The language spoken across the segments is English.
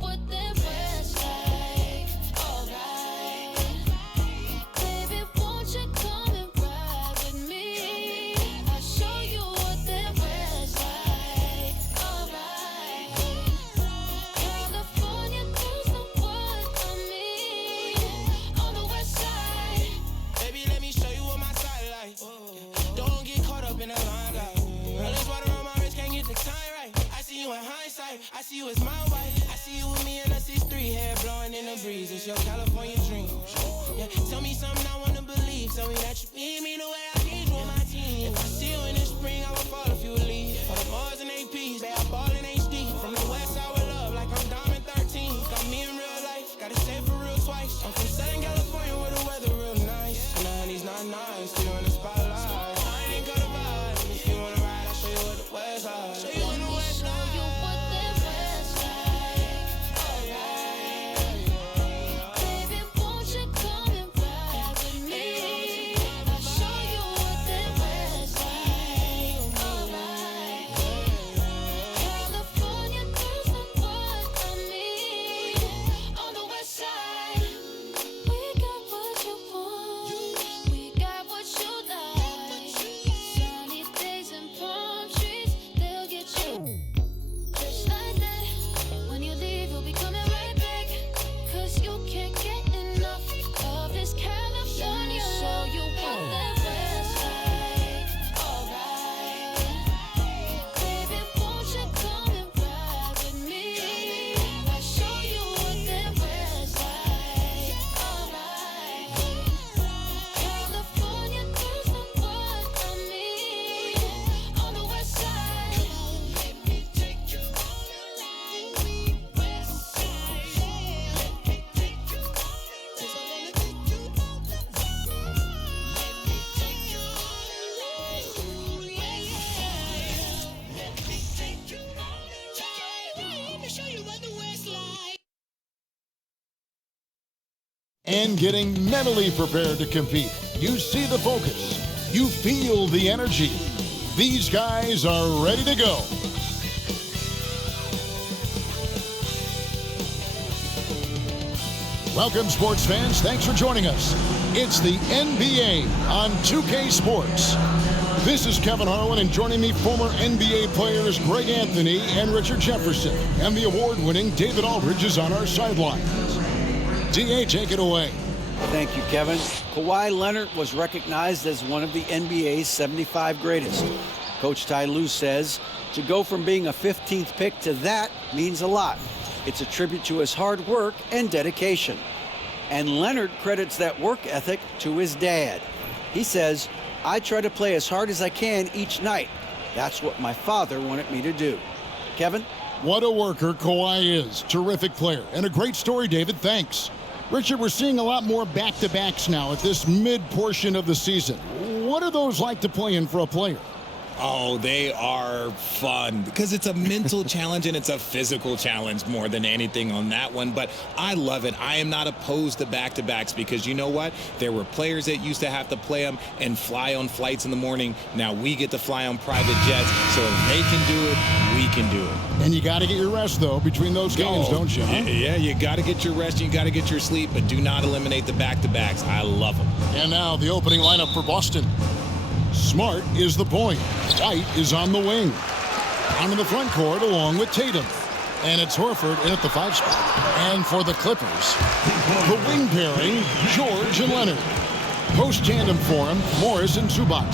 what that was like. Alright, baby, won't you come and ride with me? I'll show you what that was like. Alright, California girls know what I mean. On the west side, Baby, let me show you what my side like. Don't get caught up in the limelight. All this water on my wrist, can't get the time right. I see you in hindsight, I see you as my wife. I see you with me in a 6'3", hair blowing in the breeze. It's your California dream. Yeah, tell me something I wanna believe. Tell me that you need me the way I need you on my team. If I see you in the spring, I will fall if you leave. For the Mars and APs, they are ballin' HD. From the west side with love, like I'm Diamond 13. Got me in real life, gotta say it for real twice. I'm from Southern California where the weather real nice. And the honey's not nice, still in the spotlight. I ain't got a vibe, if you wanna ride, I'll show you what the west side. Show you what the west show side. you what that was like. Alright, baby, won't you come and ride with me? I'll show you what that was like. Alright, California girls know what I mean. On the west side, we got what you want, we got what you like. Sunny days and palm trees, they'll get you. Just like that, when you leave, you'll be coming right back. 'Cause you can't get enough of this California. Show you what that was like. Alright, baby, won't you come and ride with me? I'll show you what that was like. Alright, California girls know what I mean. On the west side, let me take you on a ride. West side, let me take you on a ride. 'Cause I wanna take you on the road. Let me take you on a ride. West side, let me take you on a ride. Let me show you what the west like. And getting mentally prepared to compete. You see the focus. You feel the energy. These guys are ready to go. Welcome, sports fans. Thanks for joining us. It's the NBA on 2K Sports. This is Kevin Harlan, and joining me, former NBA players Greg Anthony and Richard Jefferson. And the award-winning David Aldridge is on our sidelines. DA, take it away. Thank you, Kevin. Kawhi Leonard was recognized as one of the NBA's 75 greatest. Coach Ty Lue says to go from being a 15th pick to that means a lot. It's a tribute to his hard work and dedication. And Leonard credits that work ethic to his dad. He says, "I try to play as hard as I can each night. That's what my father wanted me to do." Kevin? What a worker Kawhi is. Terrific player. And a great story, David. Thanks. Richard, we're seeing a lot more back-to-backs now at this mid-portion of the season. What are those like to play in for a player? Oh, they are fun because it's a mental challenge and it's a physical challenge more than anything on that one. But I love it. I am not opposed to back-to-backs because you know what? There were players that used to have to play them and fly on flights in the morning. Now we get to fly on private jets. So if they can do it, we can do it. And you got to get your rest, though, between those games, don't you? Huh? Yeah, you got to get your rest. You got to get your sleep. But do not eliminate the back-to-backs. I love them. And now the opening lineup for Boston. Smart is the point. White is on the wing. On in the front court along with Tatum. And it's Horford in at the 5 spot. And for the Clippers, the wing pairing, George and Leonard. Post tandem for him, Morris and Zubac.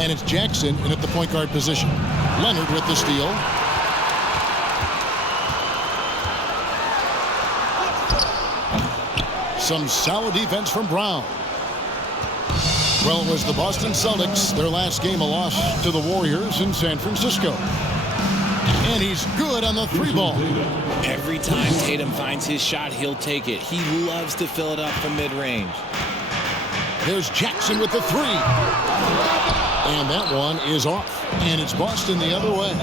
And it's Jackson in at the point guard position. Leonard with the steal. Some solid defense from Brown. Well, it was the Boston Celtics, their last game a loss to the Warriors in San Francisco. And he's good on the 3-ball. Every time Tatum finds his shot, he'll take it. He loves to fill it up from mid-range. There's Jackson with the 3. And that one is off. And it's Boston the other way.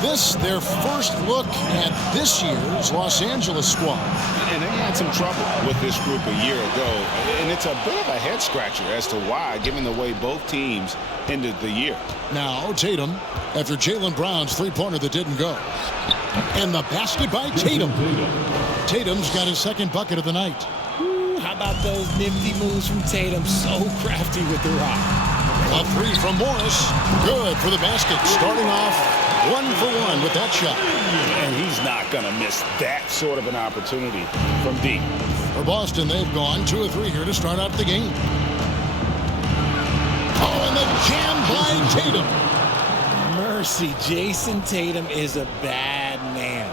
This, their first look at this year's Los Angeles squad. And they had some trouble with this group a year ago. And it's a bit of a head-scratcher as to why, given the way both teams ended the year. Now Tatum, after Jaylen Brown's 3-pointer that didn't go. And the basket by Tatum. Tatum's got his second bucket of the night. Ooh, how about those nifty moves from Tatum? So crafty with the rock. A three from Morris. Good for the basket. Starting off 1 for 1 with that shot. And he's not going to miss that sort of an opportunity from deep. For Boston, they've gone 2 of 3 here to start out the game. Oh, and the jam by Tatum. Mercy, Jason Tatum is a bad man.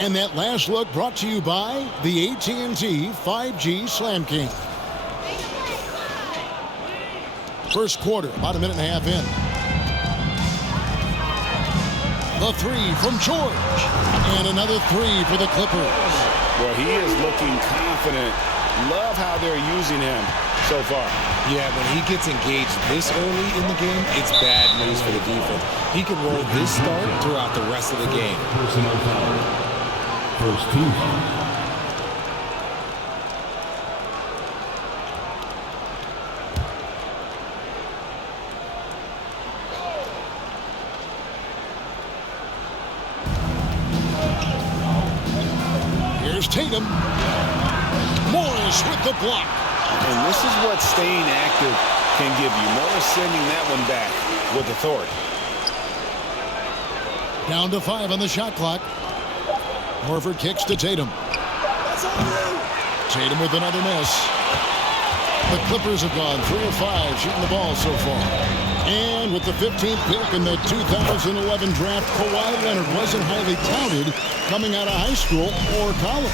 And that last look brought to you by the AT&T 5G Slam King. First quarter, about a minute and a half in. The three from George. And another three for the Clippers. Well, he is looking confident. Love how they're using him so far. Yeah, when he gets engaged this early in the game, it's bad news for the defense. He can roll this start throughout the rest of the game. Personnel foul. First team foul. Here's Tatum. Morris with the block. And this is what staying active can give you. Morris sending that one back with authority. Down to 5 on the shot clock. Horford kicks to Tatum. Tatum with another miss. The Clippers have gone 3 of 5 shooting the ball so far. And with the 15th pick in the 2011 draft, Kawhi Leonard wasn't highly touted coming out of high school or college.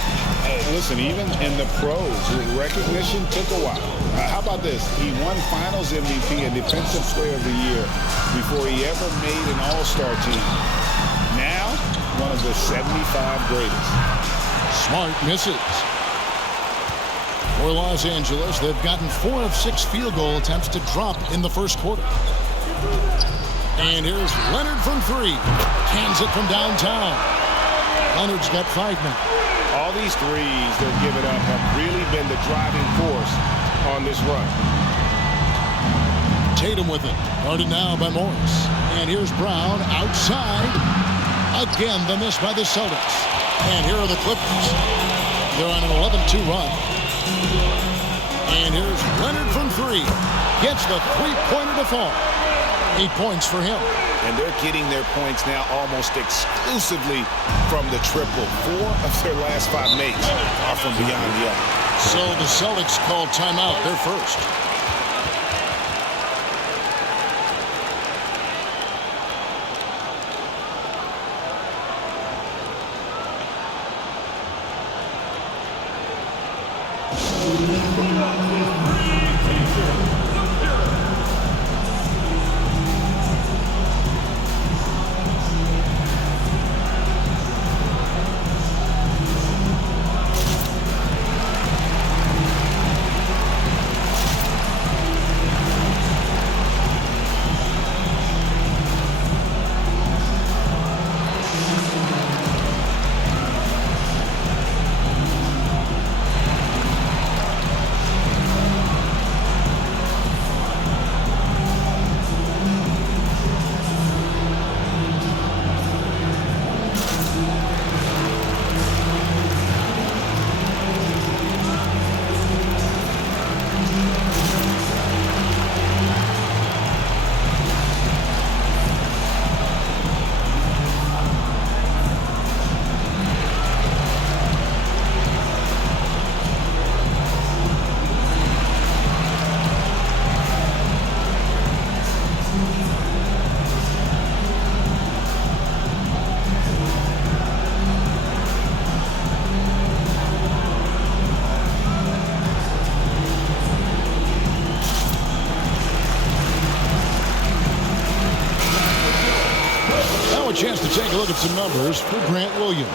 Listen, even in the pros, recognition took a while. How about this? He won Finals MVP and Defensive Player of the Year before he ever made an All-Star team. Now, one of the 75 greatest. Smart misses. For Los Angeles, they've gotten 4 of 6 field goal attempts to drop in the first quarter. And here's Leonard from 3. Cans it from downtown. Leonard's got 5 now. All these threes they're giving up have really been the driving force on this run. Tatum with it. Guarded now by Morris. And here's Brown outside. Again, the miss by the Celtics. And here are the Clippers. They're on an 11-2 run. And here's Leonard from 3. Gets the three-pointer to fall. 8 points for him. And they're getting their points now almost exclusively from the triple. 4 of their last 5 makes are from beyond the arc. So the Celtics called timeout. They're first. A chance to take a look at some numbers for Grant Williams.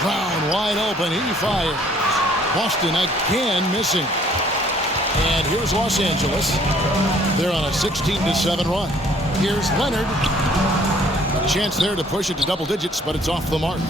Brown wide open. He fires. Boston again missing. And here's Los Angeles. They're on a 16-7 run. Here's Leonard. A chance there to push it to double digits, but it's off the mark.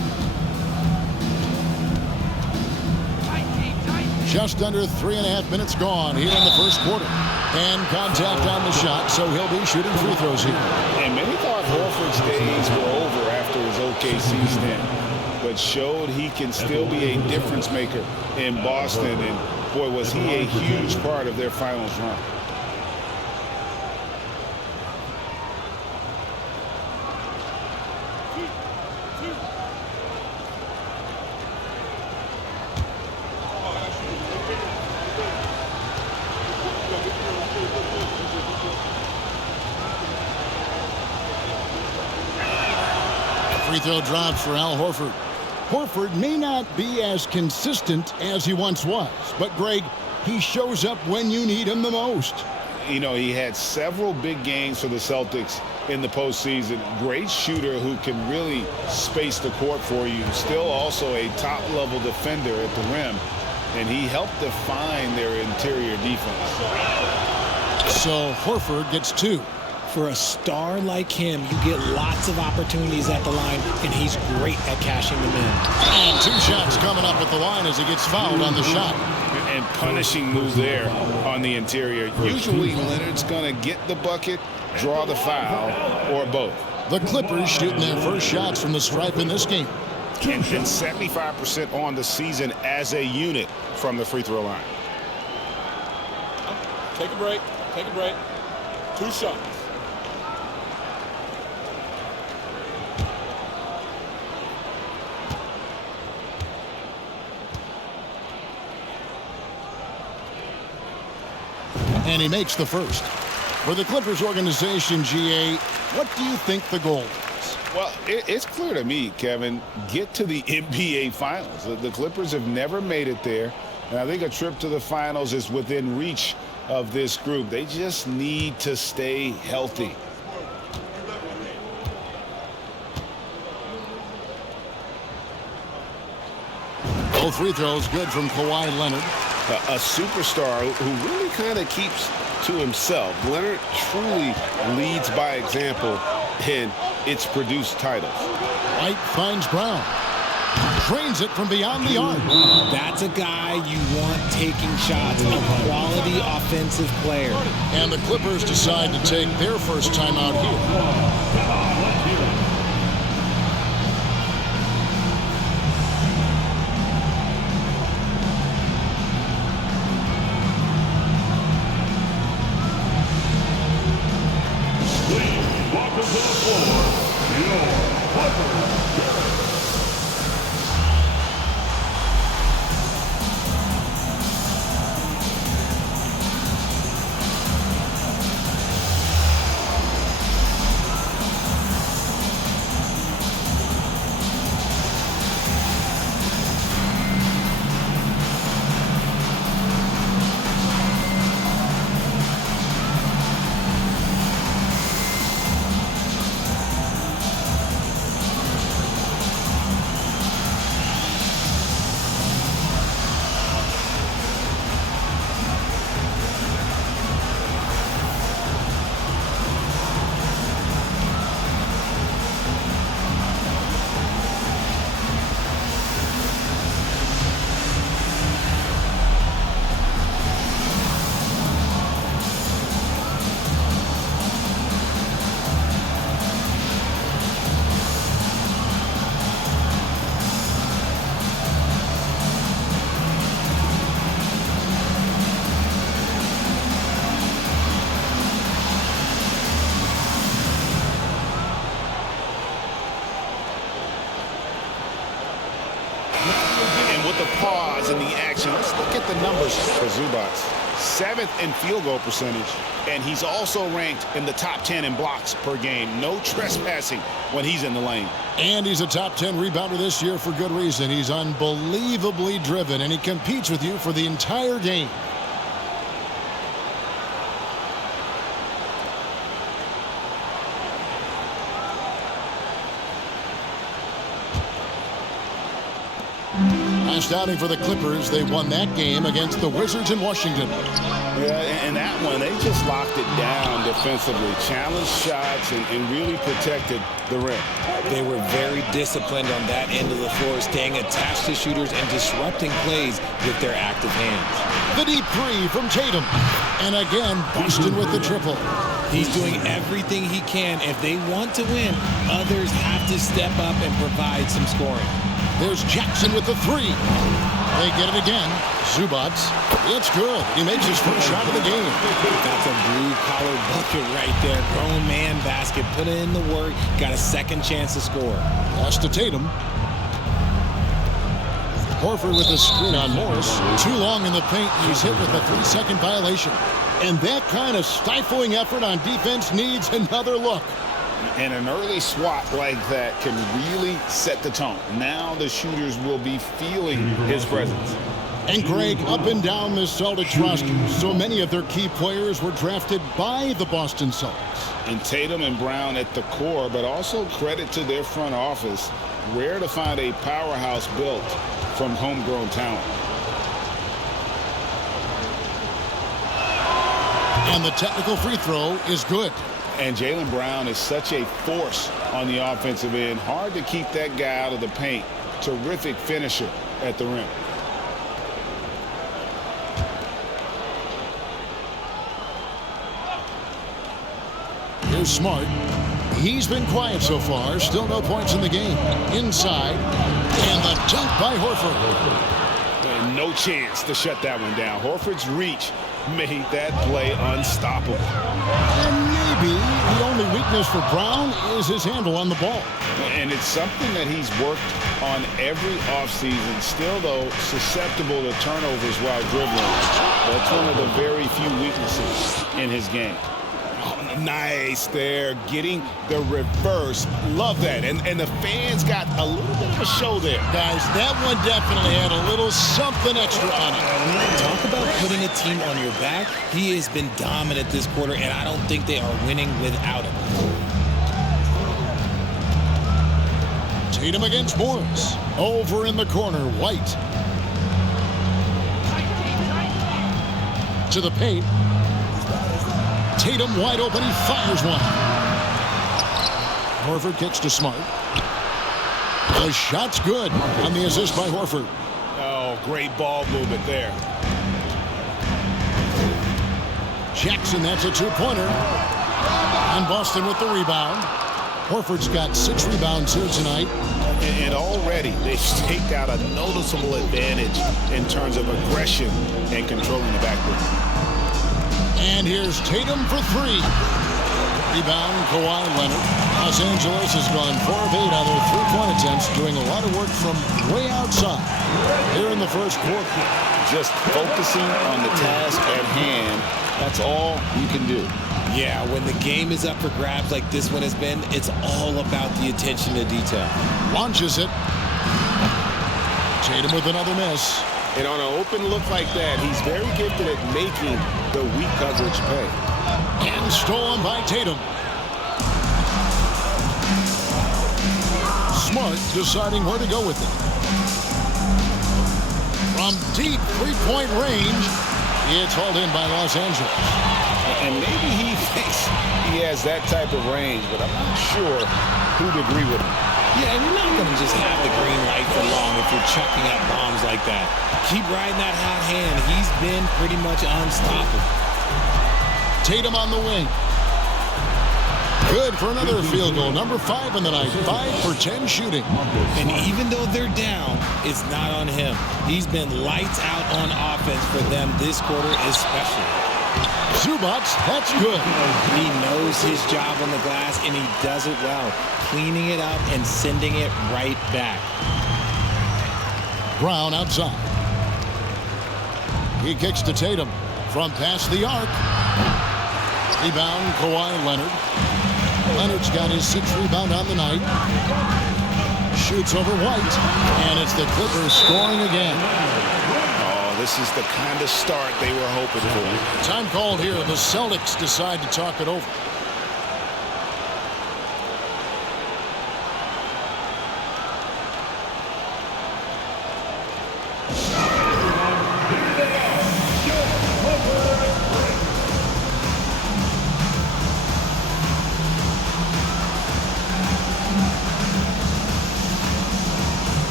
Just under 3.5 minutes gone here in the first quarter. And contact on the shot, so he'll be shooting free throws here. And many thought Horford's days were over after his OKC stint, but showed he can still be a difference maker in Boston. And boy, was he a huge part of their finals run. Free throw drops for Al Horford. Horford may not be as consistent as he once was, but Greg, he shows up when you need him the most. You know, he had several big games for the Celtics in the postseason. Great shooter who can really space the court for you. Still also a top-level defender at the rim, and he helped define their interior defense. So Horford gets 2. For a star like him, you get lots of opportunities at the line, and he's great at cashing them in. And 2 shots coming up at the line as he gets fouled on the shot. And punishing move there on the interior. Usually Leonard's going to get the bucket, draw the foul, or both. The Clippers shooting their first shots from the stripe in this game. And 75% on the season as a unit from the free throw line. Take a break. Take a break. 2 shots. And he makes the first. For the Clippers organization, GA, what do you think the goal is? Well, it's clear to me, Kevin, get to the NBA Finals. The Clippers have never made it there, and I think a trip to the Finals is within reach of this group. They just need to stay healthy. Both free throws good from Kawhi Leonard. A superstar who really kind of keeps to himself. Leonard truly leads by example, and it's produced titles. White finds Brown. Drains it from beyond the arc. That's a guy you want taking shots, a quality offensive player. And the Clippers decide to take their first time out here. The pause in the action. Let's look at the numbers for Zubac. 7th in field goal percentage, and he's also ranked in the top 10 in blocks per game. No trespassing when he's in the lane. And he's a top 10 rebounder this year for good reason. He's unbelievably driven, and he competes with you for the entire game. Last outing for the Clippers, they won that game against the Wizards in Washington. Yeah, and that one, they just locked it down defensively, challenged shots, and really protected the rim. They were very disciplined on that end of the floor, staying attached to shooters and disrupting plays with their active hands. The deep three from Tatum. And again, Boston with the triple. He's doing everything he can. If they want to win, others have to step up and provide some scoring. There's Jackson with the three. They get it again. Zubac. It's good. He makes his first shot of the game. That's a blue-collar bucket right there. Grown man basket. Put in the work. Got a second chance to score. Pass to Tatum. Horford with the screen on Morris. Too long in the paint. He's hit with a 3-second violation. And that kind of stifling effort on defense needs another look. And an early swat like that can really set the tone. Now the shooters will be feeling his presence. And Greg, up and down this Celtics roster, so many of their key players were drafted by the Boston Celtics. And Tatum and Brown at the core, but also credit to their front office. Rare to find a powerhouse built from homegrown talent. And the technical free throw is good. And Jaylen Brown is such a force on the offensive end. Hard to keep that guy out of the paint. Terrific finisher at the rim. Here's Smart. He's been quiet so far. Still no points in the game. Inside. And the dunk by Horford. And no chance to shut that one down. Horford's reach made that play unstoppable. And maybe the only weakness for Brown is his handle on the ball. And it's something that he's worked on every offseason. Still, though, susceptible to turnovers while dribbling. That's one of the very few weaknesses in his game. Oh, nice there, getting the reverse. Love that. And the fans got a little bit of a show there. Guys, that one definitely had a little something extra on it. Talk about putting a team on your back. He has been dominant this quarter, and I don't think they are winning without him. Tatum against Morris. Over in the corner, White. To the paint. Tatum wide open. He fires one. Horford kicks to Smart. The shot's good on the assist by Horford. Oh, great ball movement there. Jackson, that's a two-pointer. And Boston with the rebound. Horford's got 6 rebounds here tonight. And already they've staked out a noticeable advantage in terms of aggression and controlling the backcourt. And here's Tatum for 3. Rebound, Kawhi Leonard. Los Angeles has gone 4 of 8 on their 3-point attempts, doing a lot of work from way outside here in the first quarter. Just focusing on the task at hand, that's all you can do. Yeah, when the game is up for grabs like this one has been, it's all about the attention to detail. Launches it. Tatum with another miss. And on an open look like that, he's very gifted at making the weak coverage pay. And stolen by Tatum. Smart deciding where to go with it. From deep 3-point range, it's hauled in by Los Angeles. And maybe he thinks he has that type of range, but I'm not sure who'd agree with him. Yeah, and you're not going to just have the green light for long if you're chucking up bombs like that. Keep riding that hot hand. He's been pretty much unstoppable. Tatum on the wing. Good for another field goal. Number 5 in the night. 5 for 10 shooting. And even though they're down, it's not on him. He's been lights out on offense for them this quarter especially. Zubac, that's good. He knows his job on the glass, and he does it well, cleaning it up and sending it right back. Brown outside. He kicks to Tatum from past the arc. Rebound, Kawhi Leonard. Leonard's got his 6th rebound on the night. Shoots over White, and it's the Clippers scoring again. This is the kind of start they were hoping for. Time called here. The Celtics decide to talk it over.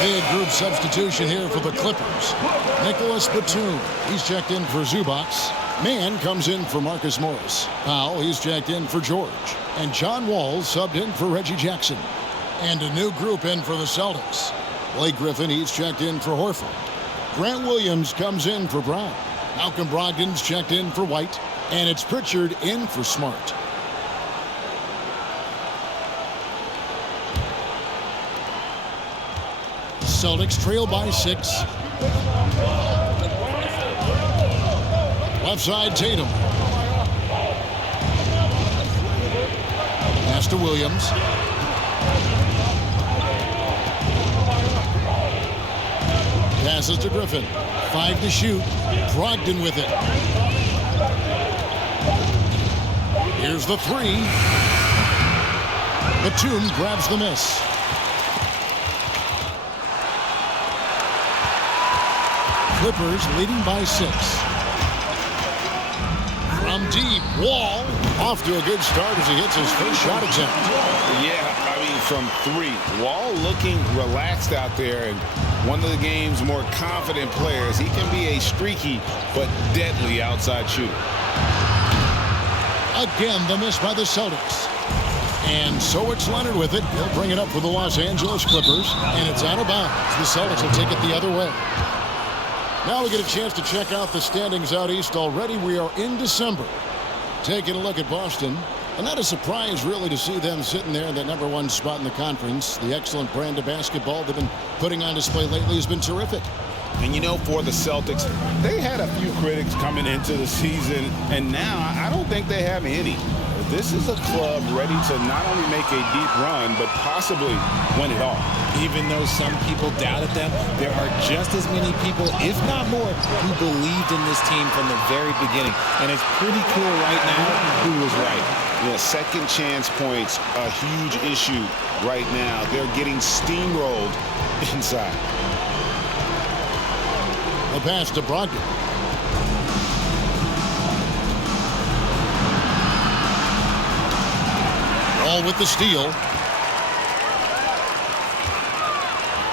Big group substitution here for the Clippers. Nicholas Batum, he's checked in for Zubac. Mann comes in for Marcus Morris. Powell, he's checked in for George. And John Wall subbed in for Reggie Jackson. And a new group in for the Celtics. Blake Griffin, he's checked in for Horford. Grant Williams comes in for Brown. Malcolm Brogdon's checked in for White. And it's Pritchard in for Smart. Celtics trail by 6. Left side, Tatum. Pass to Williams. Passes to Griffin. 5 to shoot. Brogdon with it. Here's the 3. Batum grabs the miss. Clippers leading by 6. From deep, Wall off to a good start as he hits his first shot attempt. Yeah, I mean, from 3. Wall looking relaxed out there, and one of the game's more confident players. He can be a streaky but deadly outside shooter. Again, the miss by the Celtics. And so it's Leonard with it. He'll bring it up for the Los Angeles Clippers, and it's out of bounds. The Celtics will take it the other way. Now we get a chance to check out the standings out east already. We are in December. Taking a look at Boston. And not a surprise, really, to see them sitting there in that #1 spot in the conference. The excellent brand of basketball they've been putting on display lately has been terrific. And you know, for the Celtics, they had a few critics coming into the season, and now I don't think they have any. This is a club ready to not only make a deep run, but possibly win it all. Even though some people doubted them, there are just as many people, if not more, who believed in this team from the very beginning. And it's pretty clear right now who was right. Yeah, second chance points, a huge issue right now. They're getting steamrolled inside. A pass to Brogdon. All with the steal.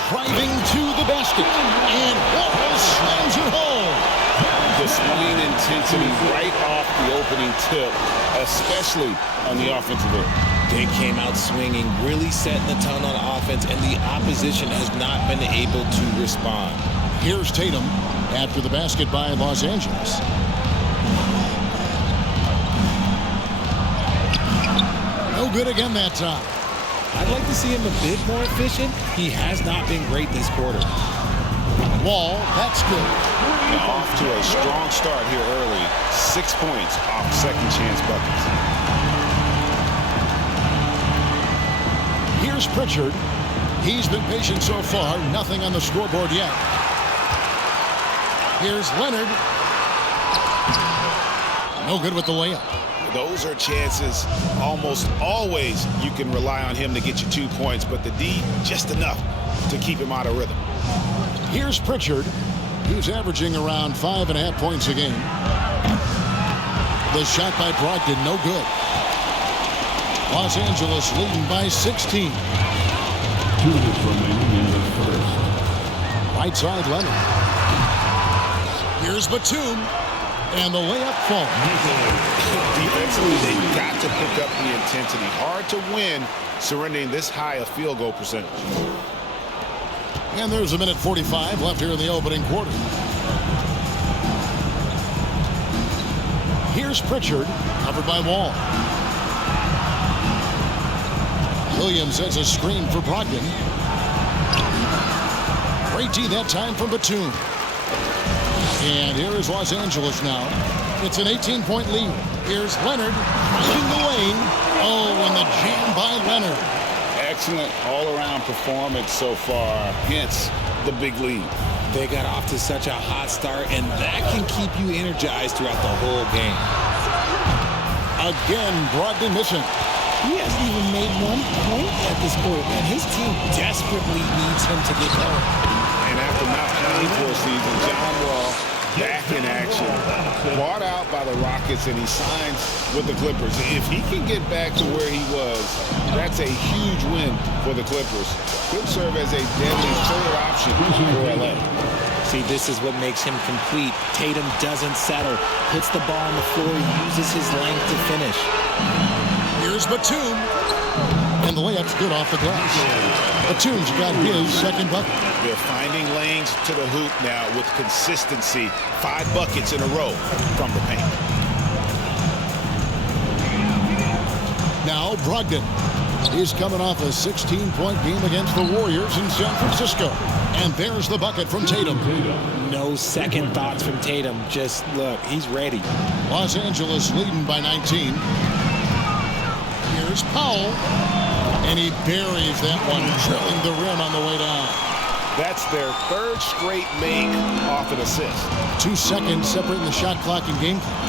Driving to the basket. And Wall slams it home. Displaying intensity right off the opening tip, especially on the offensive end. They came out swinging, really setting the tone on offense, and the opposition has not been able to respond. Here's Tatum after the basket by Los Angeles. No good again that time. I'd like to see him a bit more efficient. He has not been great this quarter. Wall, that's good. Now off to a strong start here early. 6 points off second chance buckets. Here's Pritchard. He's been patient so far. Nothing on the scoreboard yet. Here's Leonard. No good with the layup. Those are chances. Almost always you can rely on him to get you 2 points, but the D, just enough to keep him out of rhythm. Here's Pritchard. He's averaging around 5.5 points a game. The shot by Brogdon, no good. Los Angeles leading by 16. 2 minutes remaining in the first. Right side, Leonard. Here's Batum. And the layup falls. Defensively, they've got to pick up the intensity. Hard to win surrendering this high a field goal percentage. And there's a minute 45 left here in the opening quarter. Here's Pritchard, covered by Wall. Williams has a screen for Brogdon. Great D that time from Batum. And here is Los Angeles now. It's an 18-point lead. Here's Leonard driving the lane. Oh, and the jam by Leonard. Excellent all-around performance so far, hence the big lead. They got off to such a hot start, and that can keep you energized throughout the whole game. Again, Brogdon missing. He hasn't even made 1 point at this point, and his team desperately needs him to get going. And after not playing for a season, John Wall back in action, bought out by the Rockets, and he signs with the Clippers. If he can get back to where he was, that's a huge win for the Clippers. Could serve as a deadly third option for LA. See, this is what makes him complete. Tatum doesn't settle, puts the ball on the floor, uses his length to finish. Here's Batum. And the layup's good off the glass. Batum's got his second bucket. They're finding lanes to the hoop now with consistency. 5 buckets in a row from the paint. Now Brogdon. He's coming off a 16-point game against the Warriors in San Francisco. And there's the bucket from Tatum. No second thoughts from Tatum. Just look, he's ready. Los Angeles leading by 19. Here's Powell. And he buries that one, drilling the rim on the way down. That's their third straight make off an assist. 2 seconds separating the shot clock and game clock.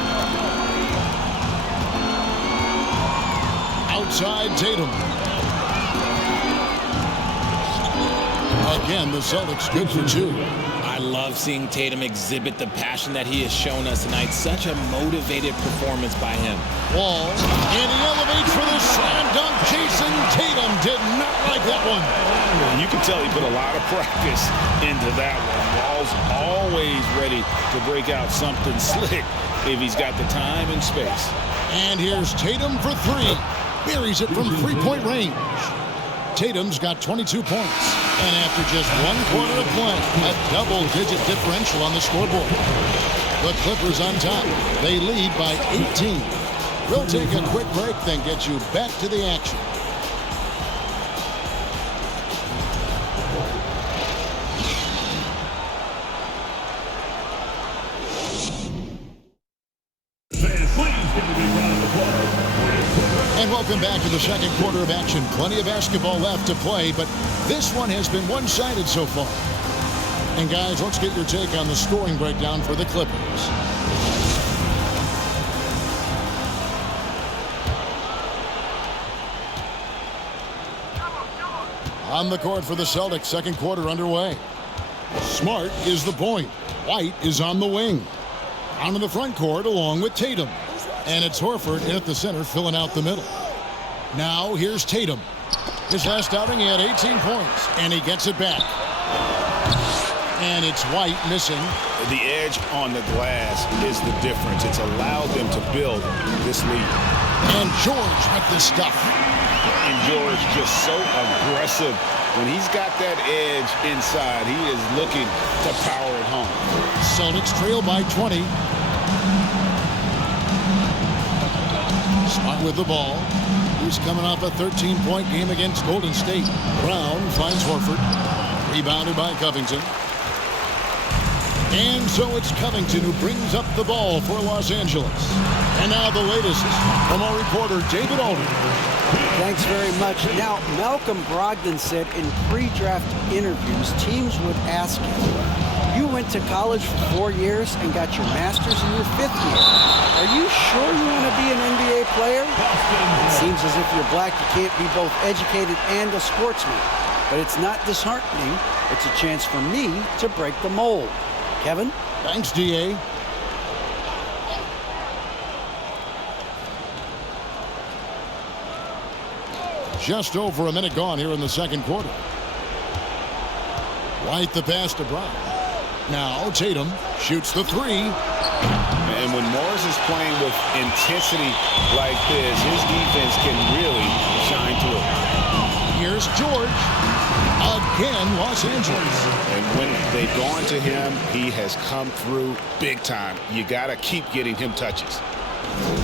Outside Tatum. Again, the Celtics good for 2. I love seeing Tatum exhibit the passion that he has shown us tonight. Such a motivated performance by him. Wall, and he elevates for the slam dunk. Jason Tatum did not like that one. You can tell he put a lot of practice into that one. Wall's always ready to break out something slick if he's got the time and space. And here's Tatum for 3. Buries it from 3-point range. Tatum's got 22 points. And after just 1 quarter of play, a double-digit differential on the scoreboard. The Clippers on top. They lead by 18. We'll take a quick break, then get you back to the action. And welcome back to the second quarter of action. Plenty of basketball left to play, but this one has been one-sided so far. And guys, let's get your take on the scoring breakdown for the Clippers. On the court for the Celtics, second quarter underway. Smart is the point. White is on the wing. On to the front court along with Tatum. And it's Horford in at the center, filling out the middle. Now here's Tatum. His last outing, he had 18 points, and he gets it back. And it's White missing. The edge on the glass is the difference. It's allowed them to build this lead. And George with the stuff. And George just so aggressive. When he's got that edge inside, he is looking to power it home. Celtics trail by 20. Smart with the ball. He's coming off a 13-point game against Golden State. Brown finds Horford. Rebounded by Covington. And so it's Covington who brings up the ball for Los Angeles. And now the latest from our reporter, David Alden. Thanks very much. Now, Malcolm Brogdon said in pre-draft interviews, teams would ask him, you went to college for 4 years and got your master's in your 5th year. Are you sure you want to be an NBA player? It seems as if you're black, you can't be both educated and a sportsman. But it's not disheartening. It's a chance for me to break the mold. Kevin? Thanks, D.A. Just over a minute gone here in the second quarter. White the pass to Brown. Now Tatum shoots the 3. And when Morris is playing with intensity like this, his defense can really shine through. Here's George. Again, Los Angeles. And when they've gone to him, he has come through big time. You got to keep getting him touches.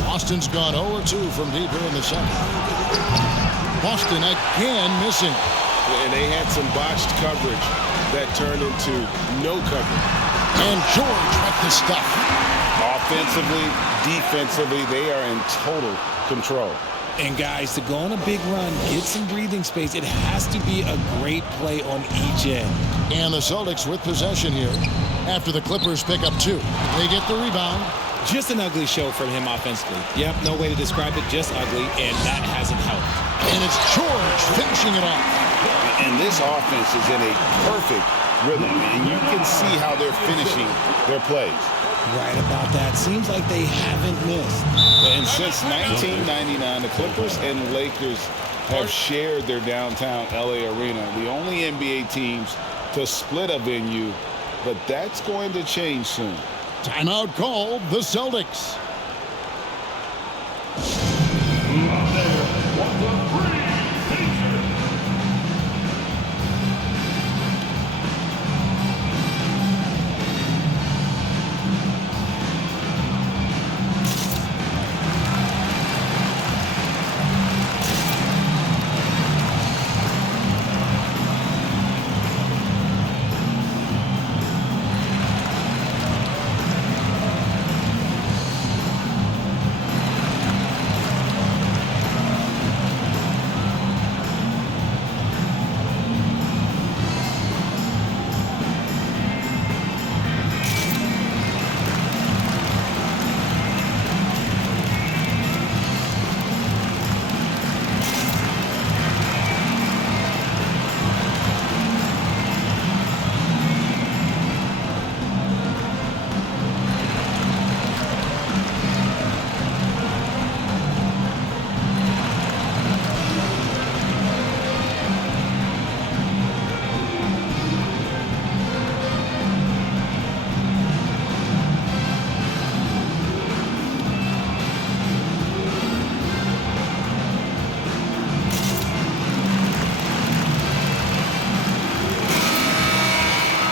Boston's gone 0-2 from deep here in the second. Boston again missing. And they had some botched coverage that turned into no coverage. And George with the stuff. Offensively, defensively, they are in total control. And guys, to go on a big run, get some breathing space, it has to be a great play on each end. And the Celtics with possession here after the Clippers pick up 2. They get the rebound. Just an ugly show from him offensively. Yep, no way to describe it, just ugly, and that hasn't helped. And it's George finishing it off. And this offense is in a perfect rhythm, and you can see how they're finishing their plays. Right about that. Seems like they haven't missed. And since 1999, the Clippers and Lakers have shared their downtown LA arena, the only NBA teams to split a venue, but that's going to change soon. Timeout called the Celtics.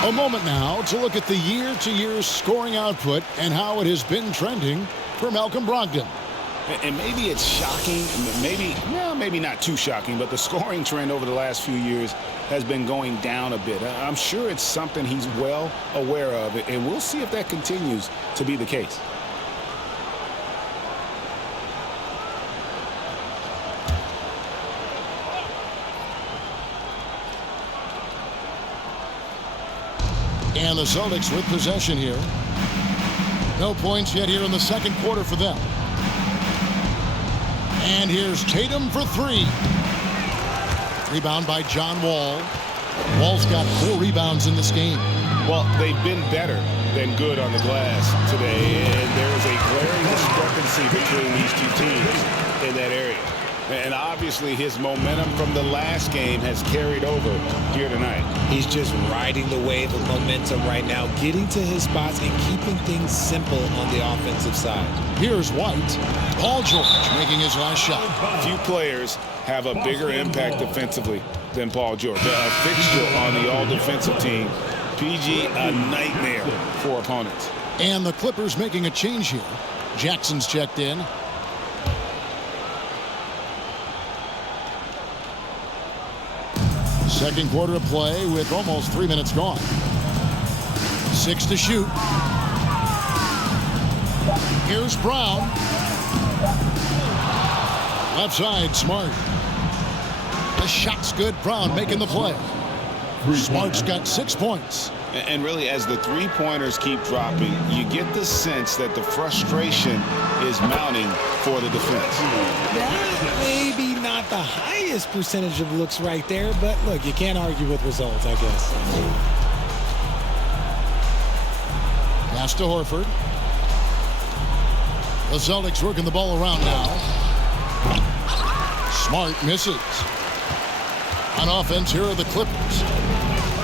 A moment now to look at the year-to-year scoring output and how it has been trending for Malcolm Brogdon. And maybe it's shocking, maybe not too shocking, but the scoring trend over the last few years has been going down a bit. I'm sure it's something he's well aware of, and we'll see if that continues to be the case. And the Celtics with possession here. No points yet here in the second quarter for them. And here's Tatum for three. Rebound by John Wall. Wall's got 4 rebounds in this game. Well, they've been better than good on the glass today, and there is a glaring discrepancy between these two teams in that area. And obviously his momentum from the last game has carried over here tonight. He's just riding the wave of momentum right now, getting to his spots and keeping things simple on the offensive side. Here's White. Paul George making his last shot. Few players have a bigger impact defensively than Paul George. A fixture on the all-defensive team. PG, a nightmare for opponents. And the Clippers making a change here. Jackson's checked in. Second quarter of play with almost 3 minutes gone. 6 to shoot. Here's Brown. Left side, Smart. The shot's good. Brown making the play. Smart's got 6 points. And really, as the three-pointers keep dropping, you get the sense that the frustration is mounting for the defense. That may be not the highest percentage of looks right there, but look, you can't argue with results, I guess. Pass to Horford. The Celtics working the ball around now. Smart misses. On offense, here are the Clippers.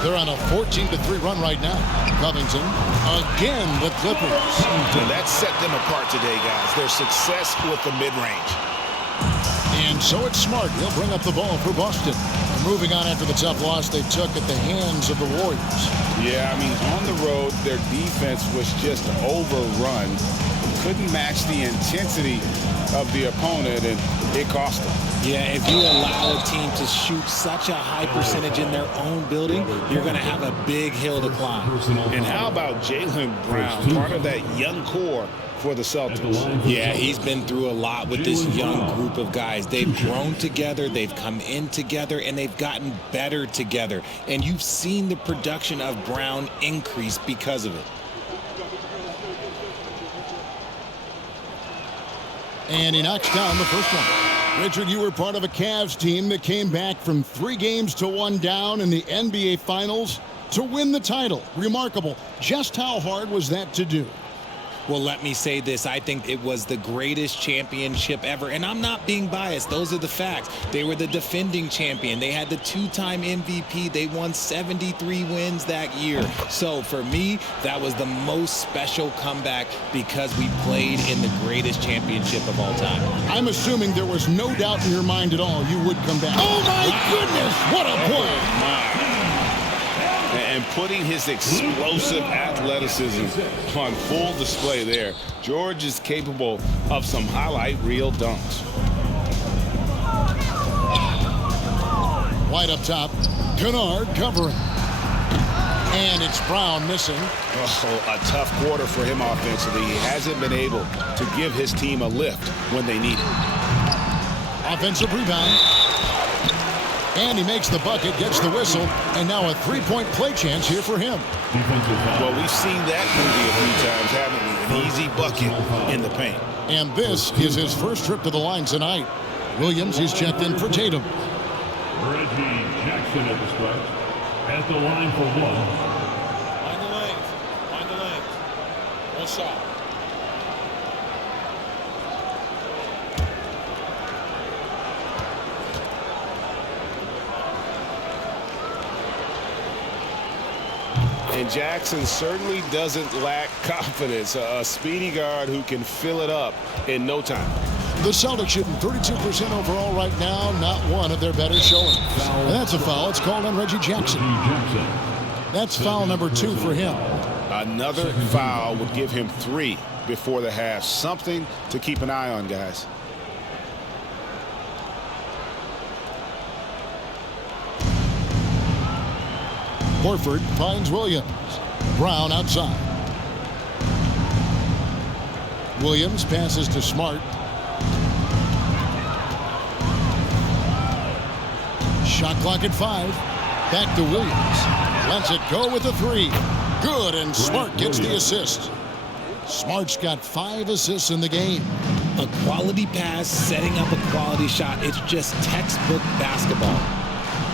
They're on a 14-3 run right now. Covington, again the Clippers. And that set them apart today, guys. Their success with the mid-range. And so it's Smart. He'll bring up the ball for Boston. Moving on after the tough loss they took at the hands of the Warriors. Yeah, I mean, on the road, their defense was just overrun. Couldn't match the intensity of the opponent, and it cost them. Yeah, if you allow a team to shoot such a high percentage in their own building, you're going to have a big hill to climb. And how about Jaylen Brown, part of that young core for the Celtics? Yeah, he's been through a lot with this young group of guys. They've grown together, they've come in together, and they've gotten better together. And you've seen the production of Brown increase because of it. And he knocks down the first one. Richard, you were part of a Cavs team that came back from 3 games to 1 down in the NBA Finals to win the title. Remarkable. Just how hard was that to do? Well, let me say this. I think it was the greatest championship ever. And I'm not being biased. Those are the facts. They were the defending champion. They had the 2-time MVP. They won 73 wins that year. So for me, that was the most special comeback because we played in the greatest championship of all time. I'm assuming there was no doubt in your mind at all you would come back. Oh, my goodness. What a play. And putting his explosive athleticism on full display there. George is capable of some highlight reel dunks. White up top. Kennard covering. And it's Brown missing. Oh, a tough quarter for him offensively. He hasn't been able to give his team a lift when they need it. Offensive rebound. And he makes the bucket, gets the whistle, and now a 3-point play chance here for him. Well, we've seen that movie a few times, haven't we? An easy bucket in the paint. And this is his first trip to the line tonight. Williams, he's checked in for Tatum. Reggie Jackson at the stretch. At the line for 1. Find the length. Find the length. One shot. And Jackson certainly doesn't lack confidence. A speedy guard who can fill it up in no time. The Celtics shooting 32% overall right now. Not one of their better showings. And that's a foul. It's called on Reggie Jackson. That's foul number 2 for him. Another foul would give him 3 before the half. Something to keep an eye on, guys. Horford finds Williams. Brown outside. Williams passes to Smart. Shot clock at 5. Back to Williams. Lets it go with a 3. Good, and Smart gets the assist. Smart's got 5 assists in the game. A quality pass, setting up a quality shot. It's just textbook basketball.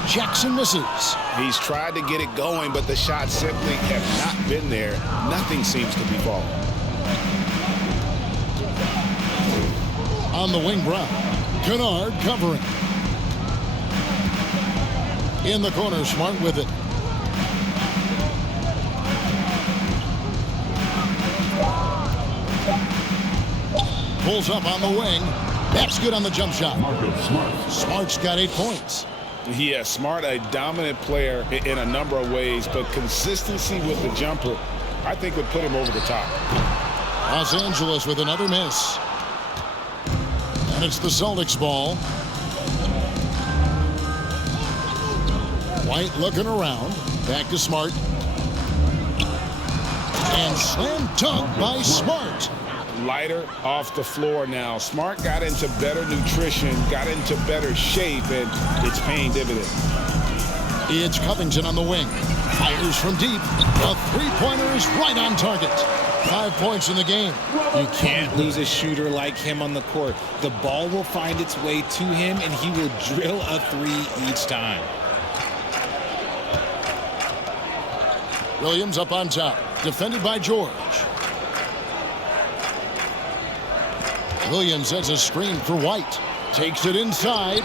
Jackson misses. He's tried to get it going, but the shots simply have not been there. Nothing seems to be falling. On the wing, Brown. Kennard covering. In the corner, Smart with it. Pulls up on the wing. That's good on the jump shot. Smart's got 8 points. Yeah, Smart, a dominant player in a number of ways, but consistency with the jumper, I think, would put him over the top. Los Angeles with another miss. And it's the Celtics ball. White looking around. Back to Smart. And slam dunk by Smart. Lighter off the floor now. Smart got into better nutrition, got into better shape, and it's paying dividends. It's Covington on the wing. Fires from deep. A 3-pointer is right on target. 5 points in the game. You can't lose a shooter like him on the court. The ball will find its way to him, and he will drill a 3 each time. Williams up on top. Defended by George. Williams has a screen for White. Takes it inside.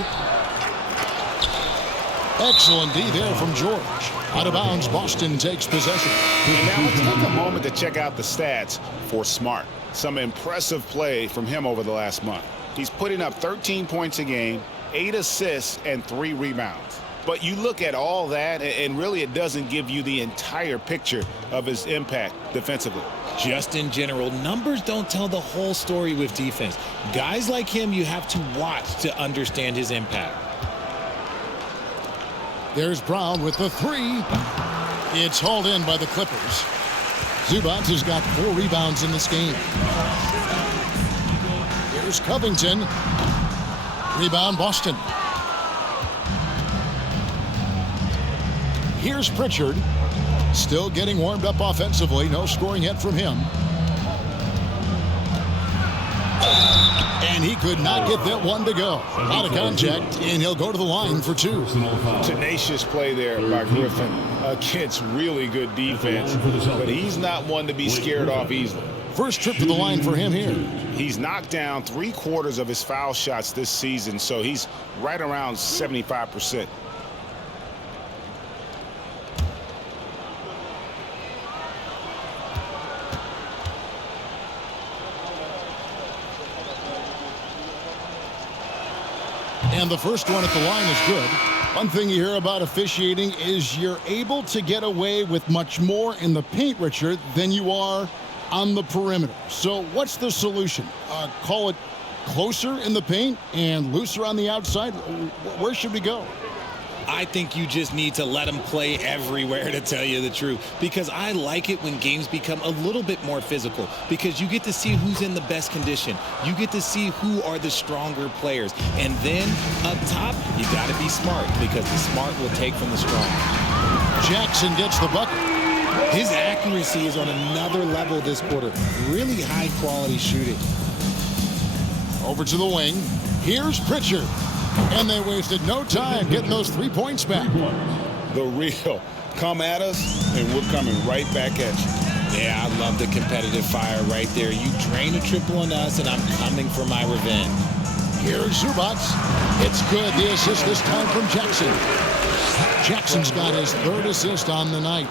Excellent D there from George. Out of bounds, Boston takes possession. And now let's take a moment to check out the stats for Smart. Some impressive play from him over the last month. He's putting up 13 points a game, 8 assists, and 3 rebounds. But you look at all that, and really it doesn't give you the entire picture of his impact defensively. Just in general, numbers don't tell the whole story with defense. Guys like him, you have to watch to understand his impact. There's Brown with the 3. It's hauled in by the Clippers. Zubac has got 4 rebounds in this game. Here's Covington. Rebound, Boston. Here's Pritchard. Still getting warmed up offensively. No scoring yet from him. And he could not get that one to go. Out of contact, and he'll go to the line for two. Tenacious play there by Griffin against really good defense, but he's not one to be scared off easily. First trip to the line for him here. He's knocked down 3/4 of his foul shots this season, so he's right around 75%. And the first one at the line is good. One thing you hear about officiating is you're able to get away with much more in the paint, Richard, than you are on the perimeter. So what's the solution? Call it closer in the paint and looser on the outside? Where should we go? I think you just need to let them play everywhere, to tell you the truth, because I like it when games become a little bit more physical, because you get to see who's in the best condition. You get to see who are the stronger players. And then up top, you got to be smart, because the smart will take from the strong. Jackson gets the bucket. His accuracy is on another level this quarter. Really high quality shooting. Over to the wing. Here's Pritchard. And they wasted no time getting those 3 points back. The real come at us, and we're coming right back at you. Yeah, I love the competitive fire right there. You drain a triple on us, and I'm coming for my revenge. Here's Zubac. It's good. The assist this time from Jackson. Jackson's got his third assist on the night.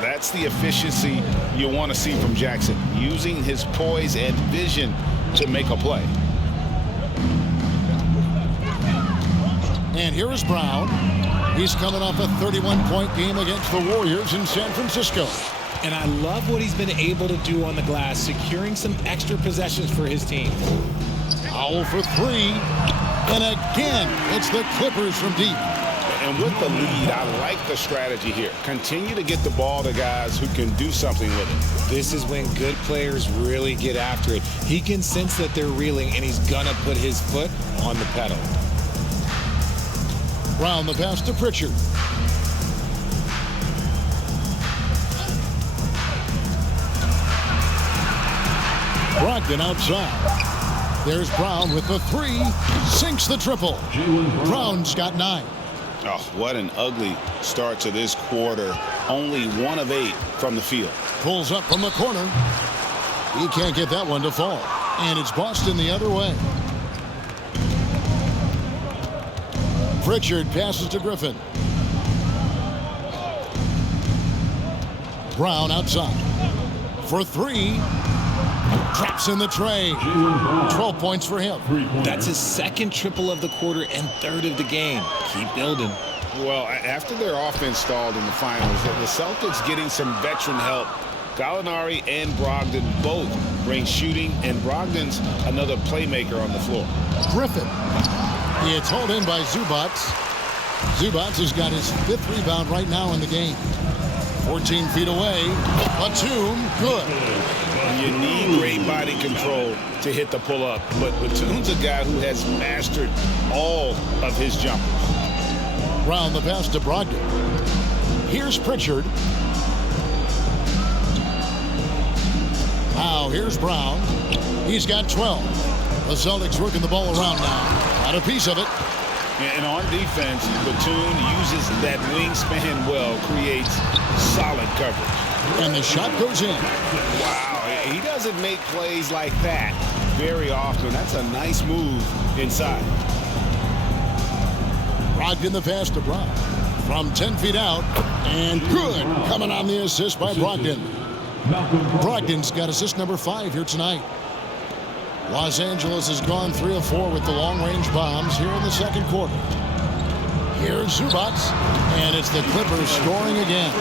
That's the efficiency you want to see from Jackson, using his poise and vision to make a play. And here is Brown. He's coming off a 31-point game against the Warriors in San Francisco. And I love what he's been able to do on the glass, securing some extra possessions for his team. Powell for three. And again, it's the Clippers from deep. And with the lead, I like the strategy here. Continue to get the ball to guys who can do something with it. This is when good players really get after it. He can sense that they're reeling, and he's going to put his foot on the pedal. Brown the pass to Pritchard. Brogdon outside. There's Brown with the three. Sinks the triple. Brown's got 9. Oh, what an ugly start to this quarter. Only 1 of 8 from the field. Pulls up from the corner. He can't get that one to fall. And it's Boston the other way. Pritchard passes to Griffin. Brown outside. For three. Drops in the tray. 12 points for him. That's his second triple of the quarter and third of the game. Keep building. Well, after their offense stalled in the finals, the Celtics getting some veteran help. Gallinari and Brogdon both bring shooting, and Brogdon's another playmaker on the floor. Griffin. It's hauled in by Zubac. Zubac has got his 5th rebound right now in the game. 14 feet away. Batum, good. You need great body control to hit the pull-up, but Batum's a guy who has mastered all of his jumpers. Brown the pass to Brogdon. Here's Pritchard. Now here's Brown. He's got 12. The Celtics working the ball around now. Got a piece of it. And on defense, Batum uses that wingspan well, creates solid coverage. And the shot goes in. Wow, he doesn't make plays like that very often. That's a nice move inside. Brogdon the pass to Brown. From 10 feet out. And good. Coming on the assist by Brogdon. Brogdon's got assist number 5 here tonight. Los Angeles has gone 3 of 4 with the long-range bombs here in the second quarter. Here's Zubac, and it's the Clippers scoring again.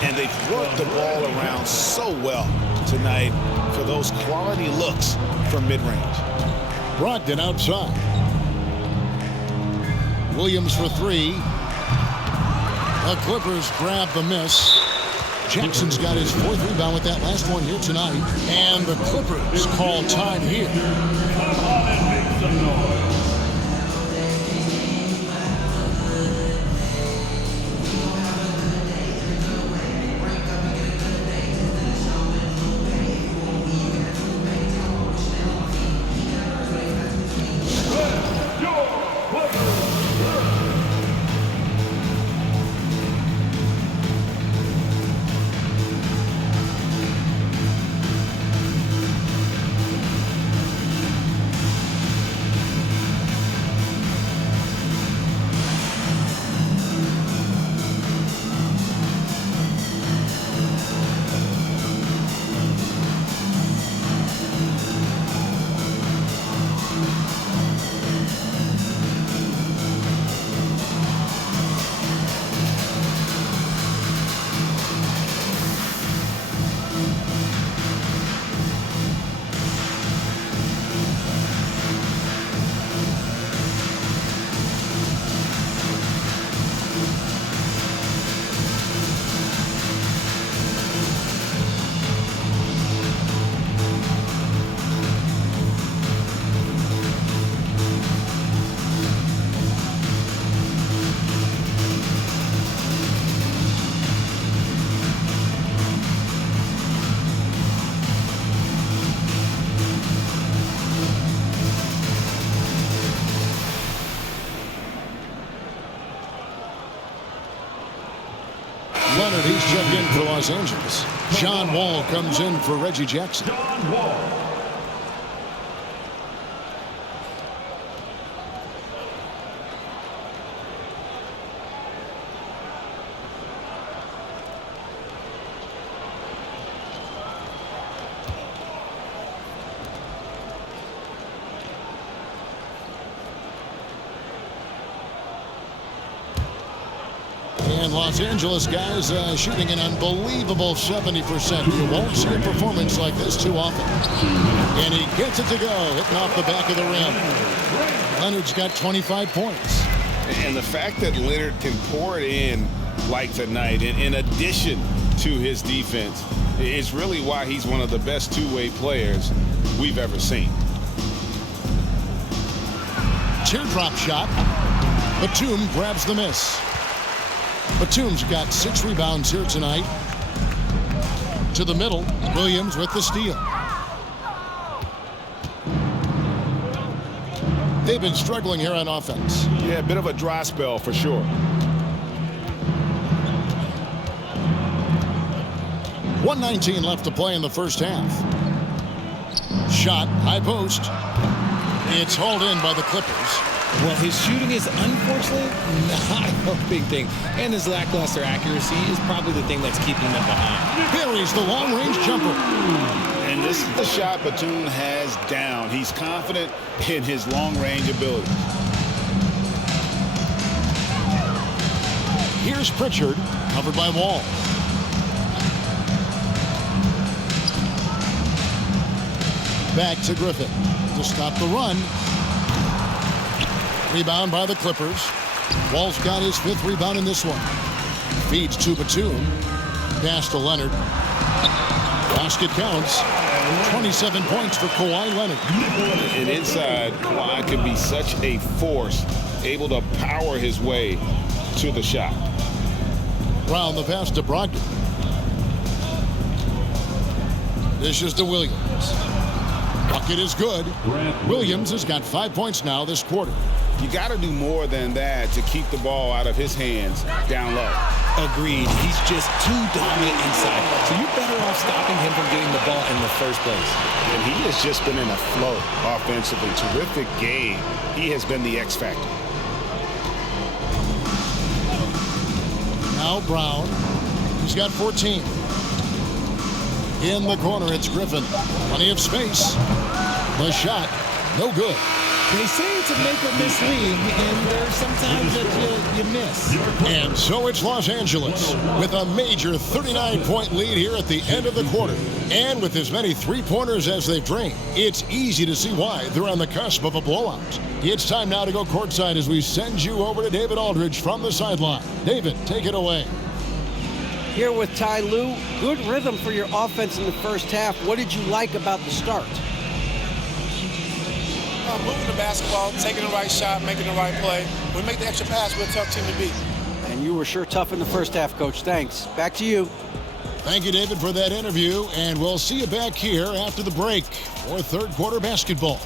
And they've worked the ball around so well tonight for those quality looks from mid-range. Brogdon outside. Williams for 3. The Clippers grab the miss. Jackson's got his 4th rebound with that last one here tonight. And the Clippers call time here. Come on and make some noise. Leonard, he's checked in for Los Angeles. John Wall comes in for Reggie Jackson. John Wall. And Los Angeles guys shooting an unbelievable 70%. You won't see a performance like this too often. And he gets it to go, hitting off the back of the rim. Leonard's got 25 points. And the fact that Leonard can pour it in like tonight, in addition to his defense, is really why he's one of the best two-way players we've ever seen. Teardrop shot. Batum grabs the miss. Batum's got 6 rebounds here tonight. To the middle, Williams with the steal. They've been struggling here on offense. Yeah, a bit of a dry spell for sure. .119 left to play in the first half. Shot, high post. It's hauled in by the Clippers. Well, his shooting is unfortunately not a big thing. And his lackluster accuracy is probably the thing that's keeping them behind. Buries the long-range jumper. And this is the shot Batum has down. He's confident in his long-range ability. Here's Pritchard, covered by Wall. Back to Griffin to stop the run. Rebound by the Clippers. Wall's got his 5th rebound in this one. Feeds to Batum. Pass to Leonard. Basket counts. 27 points for Kawhi Leonard. And inside, Kawhi can be such a force, able to power his way to the shot. Brown the pass to Brogdon. This is to Williams. Bucket is good. Williams has got 5 points now this quarter. You got to do more than that to keep the ball out of his hands down low. Agreed. He's just too dominant inside. So you're better off stopping him from getting the ball in the first place. And he has just been in a flow offensively. Terrific game. He has been the X factor. Now Brown. He's got 14. In the corner, it's Griffin. Plenty of space. The shot, no good. They say it's a make or miss league, and there's sometimes that you miss. And so it's Los Angeles with a major 39-point lead here at the end of the quarter. And with as many three-pointers as they've drained, it's easy to see why they're on the cusp of a blowout. It's time now to go courtside as we send you over to David Aldridge from the sideline. David, take it away. Here with Ty Lue, good rhythm for your offense in the first half. What did you like about the start? Moving the basketball, taking the right shot, making the right play. When we make the extra pass, we're a tough team to beat. And you were sure tough in the first half, Coach. Thanks. Back to you. Thank you, David, for that interview. And we'll see you back here after the break for third quarter basketball.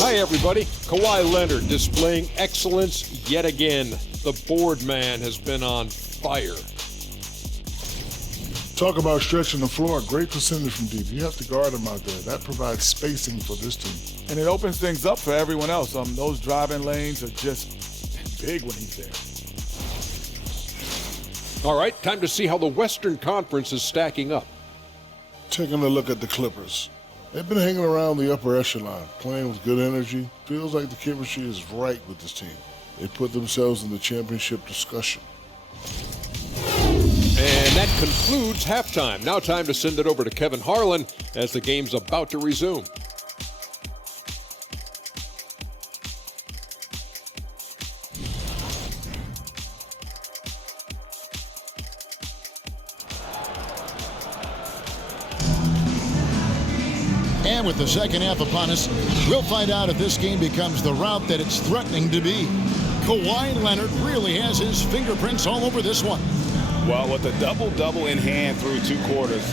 Hi, everybody. Kawhi Leonard displaying excellence yet again. The board man has been on fire. Talk about stretching the floor. Great percentage from deep. You have to guard him out there. That provides spacing for this team. And it opens things up for everyone else. Those driving lanes are just big when he's there. All right, time to see how the Western Conference is stacking up. Taking a look at the Clippers. They've been hanging around the upper echelon, playing with good energy. Feels like the chemistry is right with this team. They put themselves in the championship discussion. And that concludes halftime. Now time to send it over to Kevin Harlan as the game's about to resume. And with the second half upon us, we'll find out if this game becomes the route that it's threatening to be. Kawhi Leonard really has his fingerprints all over this one. Well, with a double-double in hand through 2 quarters,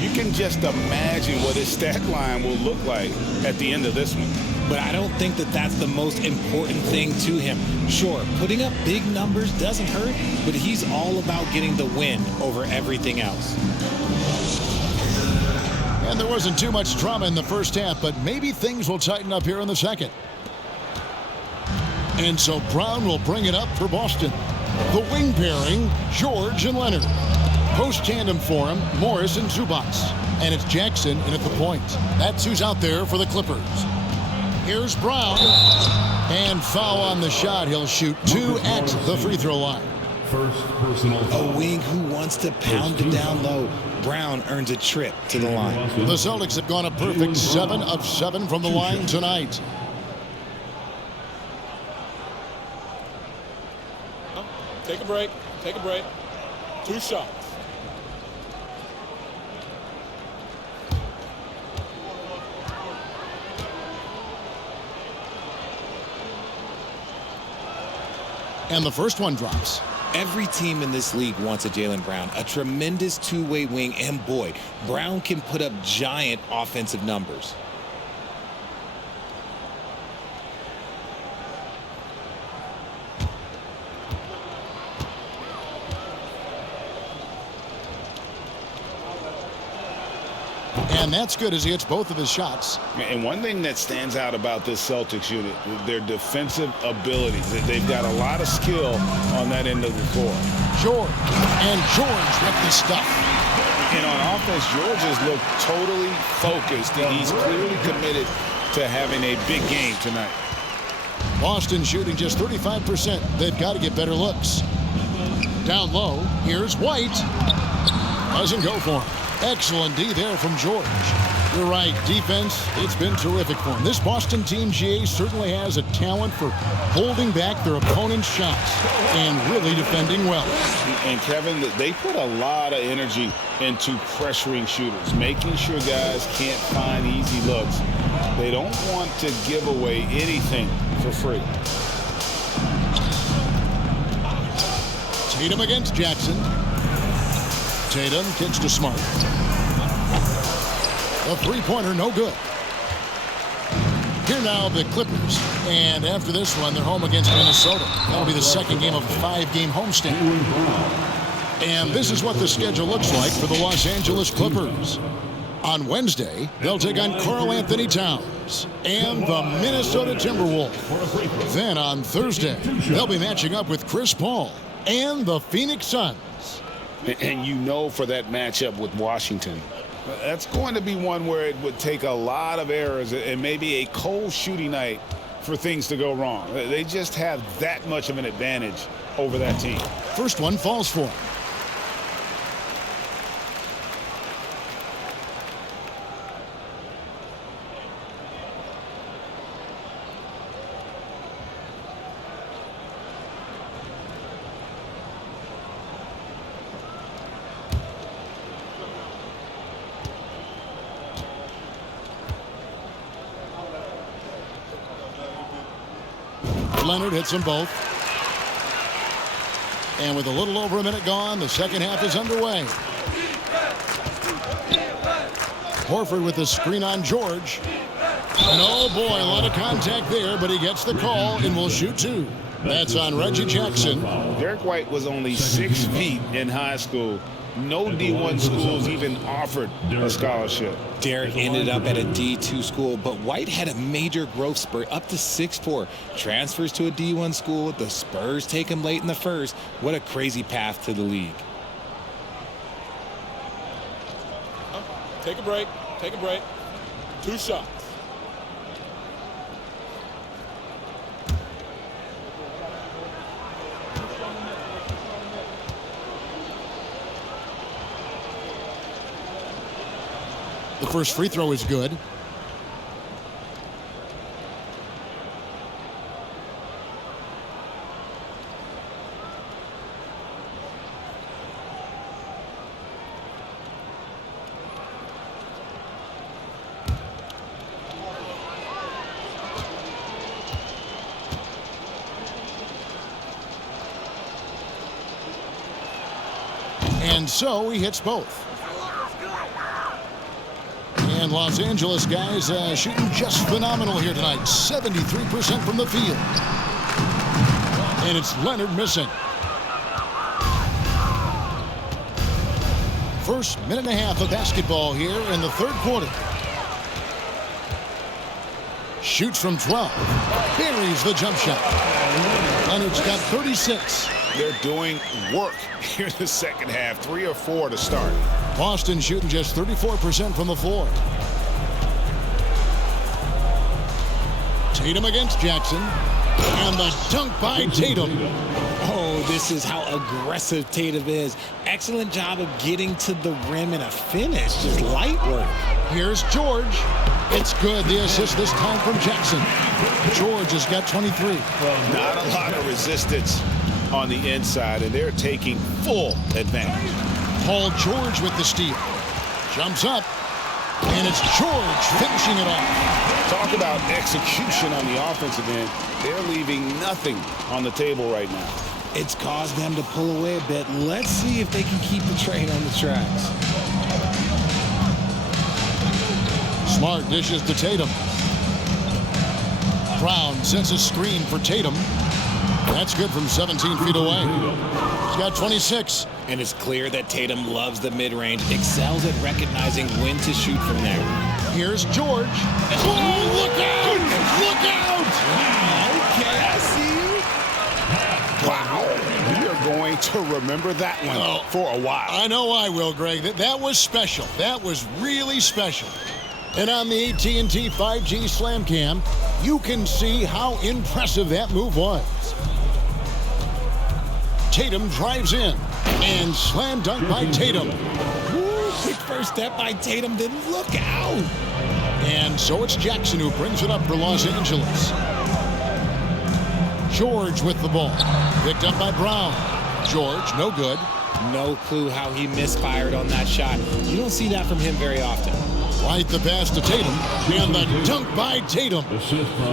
you can just imagine what his stat line will look like at the end of this one. but I don't think that that's the most important thing to him. Sure, putting up big numbers doesn't hurt, but he's all about getting the win over everything else. And there wasn't too much drama in the first half, but maybe things will tighten up here in the second. And so Brown will bring it up for Boston. The wing pairing, George and Leonard. Post tandem for him, Morris and Zubats. And it's Jackson in at the point. That's who's out there for the Clippers. Here's Brown. And foul on the shot. He'll shoot 2 at the free throw line. First personal foul. A wing who wants to pound it down low. Brown earns a trip to the line. The Celtics have gone a perfect 7 of 7 from the line tonight. Take a break. Take a break. 2 shots. And the first one drops. Every team in this league wants a Jaylen Brown, a tremendous two-way wing, and boy, Brown can put up giant offensive numbers. And that's good as he hits both of his shots. And one thing that stands out about this Celtics unit, their defensive abilities. They've got a lot of skill on that end of the court. George. And George with the stuff. And on offense, George has looked totally focused. He's clearly committed to having a big game tonight. Boston shooting just 35%. They've got to get better looks. Down low, here's White. Doesn't go for him. Excellent D there from George. You're right, defense, it's been terrific for him. This Boston team, GA, certainly has a talent for holding back their opponent's shots and really defending well. And Kevin, they put a lot of energy into pressuring shooters, making sure guys can't find easy looks. They don't want to give away anything for free. Tatum against Jackson. Tatum kicks to Smart. A three-pointer, no good. Here now the Clippers. And after this one, they're home against Minnesota. That'll be the second game of a 5-game homestand. And this is what the schedule looks like for the Los Angeles Clippers. On Wednesday, they'll take on Karl Anthony Towns and the Minnesota Timberwolves. Then on Thursday, they'll be matching up with Chris Paul and the Phoenix Suns. And you know, for that matchup with Washington, that's going to be one where it would take a lot of errors and maybe a cold shooting night for things to go wrong. They just have that much of an advantage over that team. First one falls for him. Leonard hits them both. And with a little over a minute gone, the second half is underway. Horford with the screen on George. And oh boy, a lot of contact there, but he gets the call and will shoot 2. That's on Reggie Jackson. Derek White was only 6 feet in high school. No D1 schools even offered a scholarship. Derek ended up at a D2 school, but White had a major growth spurt up to 6'4". Transfers to a D1 school. The Spurs take him late in the first. What a crazy path to the league. Take a break. Take a break. 2 shots. The first free throw is good. And so he hits both. And And Los Angeles guys shooting just phenomenal here tonight. 73% from the field. And it's Leonard missing. First minute and a half of basketball here in the third quarter. Shoots from 12. Buries the jump shot. Leonard's got 36. They're doing work here in the second half. 3 or 4 to start. Boston shooting just 34% from the floor. Tatum against Jackson. And the dunk by Tatum. Oh, this is how aggressive Tatum is. Excellent job of getting to the rim and a finish. Just light work. Here's George. It's good. The assist this time from Jackson. George has got 23. Not a lot of resistance on the inside, and they're taking full advantage. Paul George with the steal. Jumps up. And it's George finishing it off. Talk about execution on the offensive end. They're leaving nothing on the table right now. It's caused them to pull away a bit. Let's see if they can keep the train on the tracks. Smart dishes to Tatum. Brown sets a screen for Tatum. That's good from 17 feet away. He's got 26. And it's clear that Tatum loves the mid-range, excels at recognizing when to shoot from there. Here's George. Oh, look out! Look out! Okay, I see you. Wow. We are going to remember that one for a while. I know I will, Greg. That was special. That was really special. And on the AT&T 5G Slam Cam, you can see how impressive that move was. Tatum drives in. And slam dunk by Tatum. Woo, quick first step by Tatum. Then look out. And so it's Jackson who brings it up for Los Angeles. George with the ball. Picked up by Brown. George, no good. No clue how he misfired on that shot. You don't see that from him very often. Right the pass to Tatum. And the dunk by Tatum.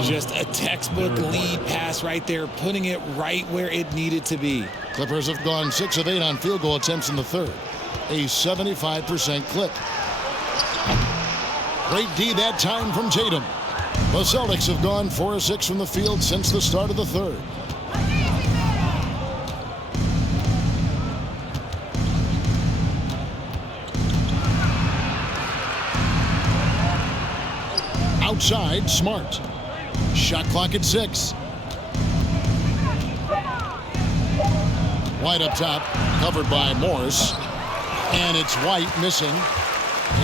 Just a textbook lead pass right there, putting it right where it needed to be. Clippers have gone 6 of 8 on field goal attempts in the third. A 75% clip. Great D that time from Tatum. The Celtics have gone 4 of 6 from the field since the start of the third. Outside, Smart. Shot clock at 6. White up top, covered by Morris. And it's White missing.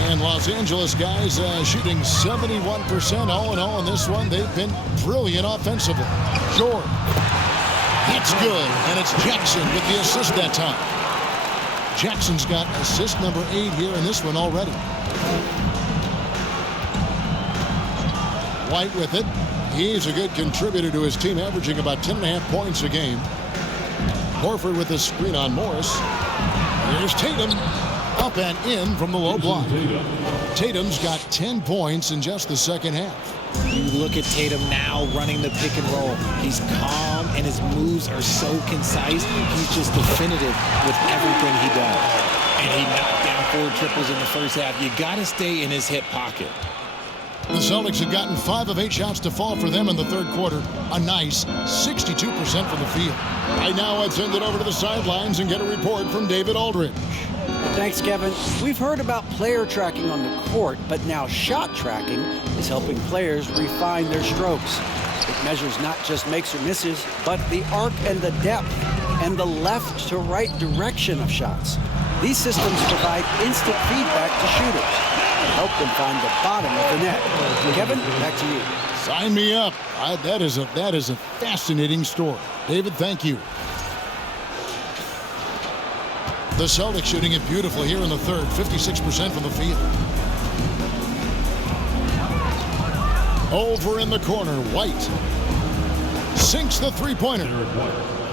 And Los Angeles guys shooting 71% all in all in this one. They've been brilliant offensively. George. That's good. And it's Jackson with the assist that time. Jackson's got assist number 8 here in this one already. White with it. He's a good contributor to his team, averaging about 10.5 points a game. Horford with the screen on Morris. Here's Tatum. Up and in from the low block. Tatum's got 10 points in just the second half. You look at Tatum now running the pick and roll. He's calm and his moves are so concise. He's just definitive with everything he does. And he knocked down 4 triples in the first half. You got to stay in his hip pocket. The Celtics have gotten 5 of 8 shots to fall for them in the third quarter. A nice 62% from the field. Right now, let's send it over to the sidelines and get a report from David Aldridge. Thanks, Kevin. We've heard about player tracking on the court, but now shot tracking is helping players refine their strokes. It measures not just makes or misses, but the arc and the depth and the left to right direction of shots. These systems provide instant feedback to shooters and help them find the bottom of the net. Kevin, back to you. Sign me up. That is a fascinating story. David, thank you. The Celtics shooting it beautifully here in the third, 56% from the field. Over in the corner, White sinks the three-pointer.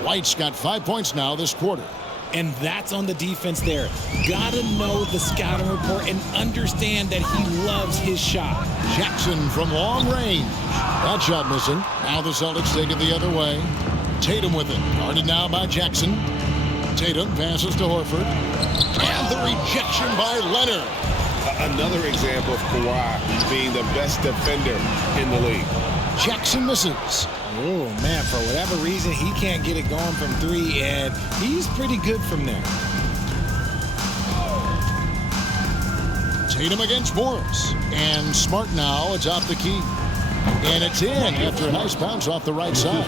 White's got 5 points now this quarter. And that's on the defense there. Gotta know the scouting report and understand that he loves his shot. Jackson from long range. That shot missing. Now the Celtics take it the other way. Tatum with it. Guarded now by Jackson. Tatum passes to Horford. And the rejection by Leonard. Another example of Kawhi being the best defender in the league. Jackson misses. Oh, man, for whatever reason, he can't get it going from three, and he's pretty good from there. Tatum against Morris. And Smart now atop the key. And it's in after a nice bounce off the right side.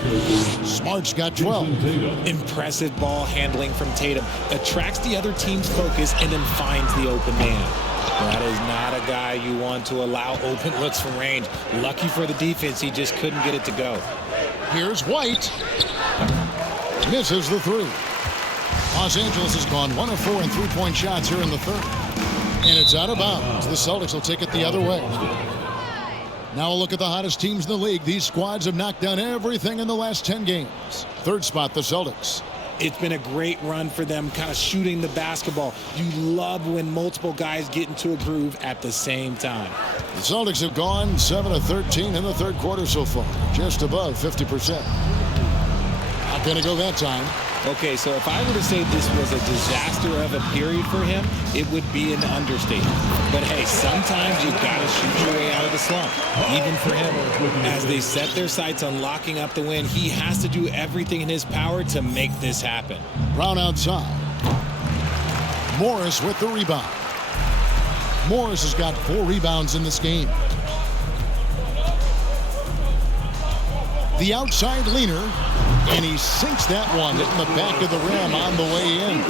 Smart's got 12. Impressive ball handling from Tatum. Attracts the other team's focus and then finds the open man. That is not a guy you want to allow open looks from range. Lucky for the defense, he just couldn't get it to go. Here's White. Misses the three. Los Angeles has gone 1 of 4 in three-point shots here in the third. And it's out of bounds. The Celtics will take it the other way. Now a look at the hottest teams in the league. These squads have knocked down everything in the last 10 games. Third spot, the Celtics. It's been a great run for them, kind of shooting the basketball. You love when multiple guys get into a groove at the same time. The Celtics have gone 7 of 13 in the third quarter so far, just above 50%. Not going to go that time. Okay, so if I were to say this was a disaster of a period for him, it would be an understatement. But hey, sometimes you've got to shoot your way out of the slump, even for him. As they set their sights on locking up the win, he has to do everything in his power to make this happen. Brown outside. Morris with the rebound. Morris has got 4 rebounds in this game. The outside leaner, and he sinks that one in the back of the rim on the way in.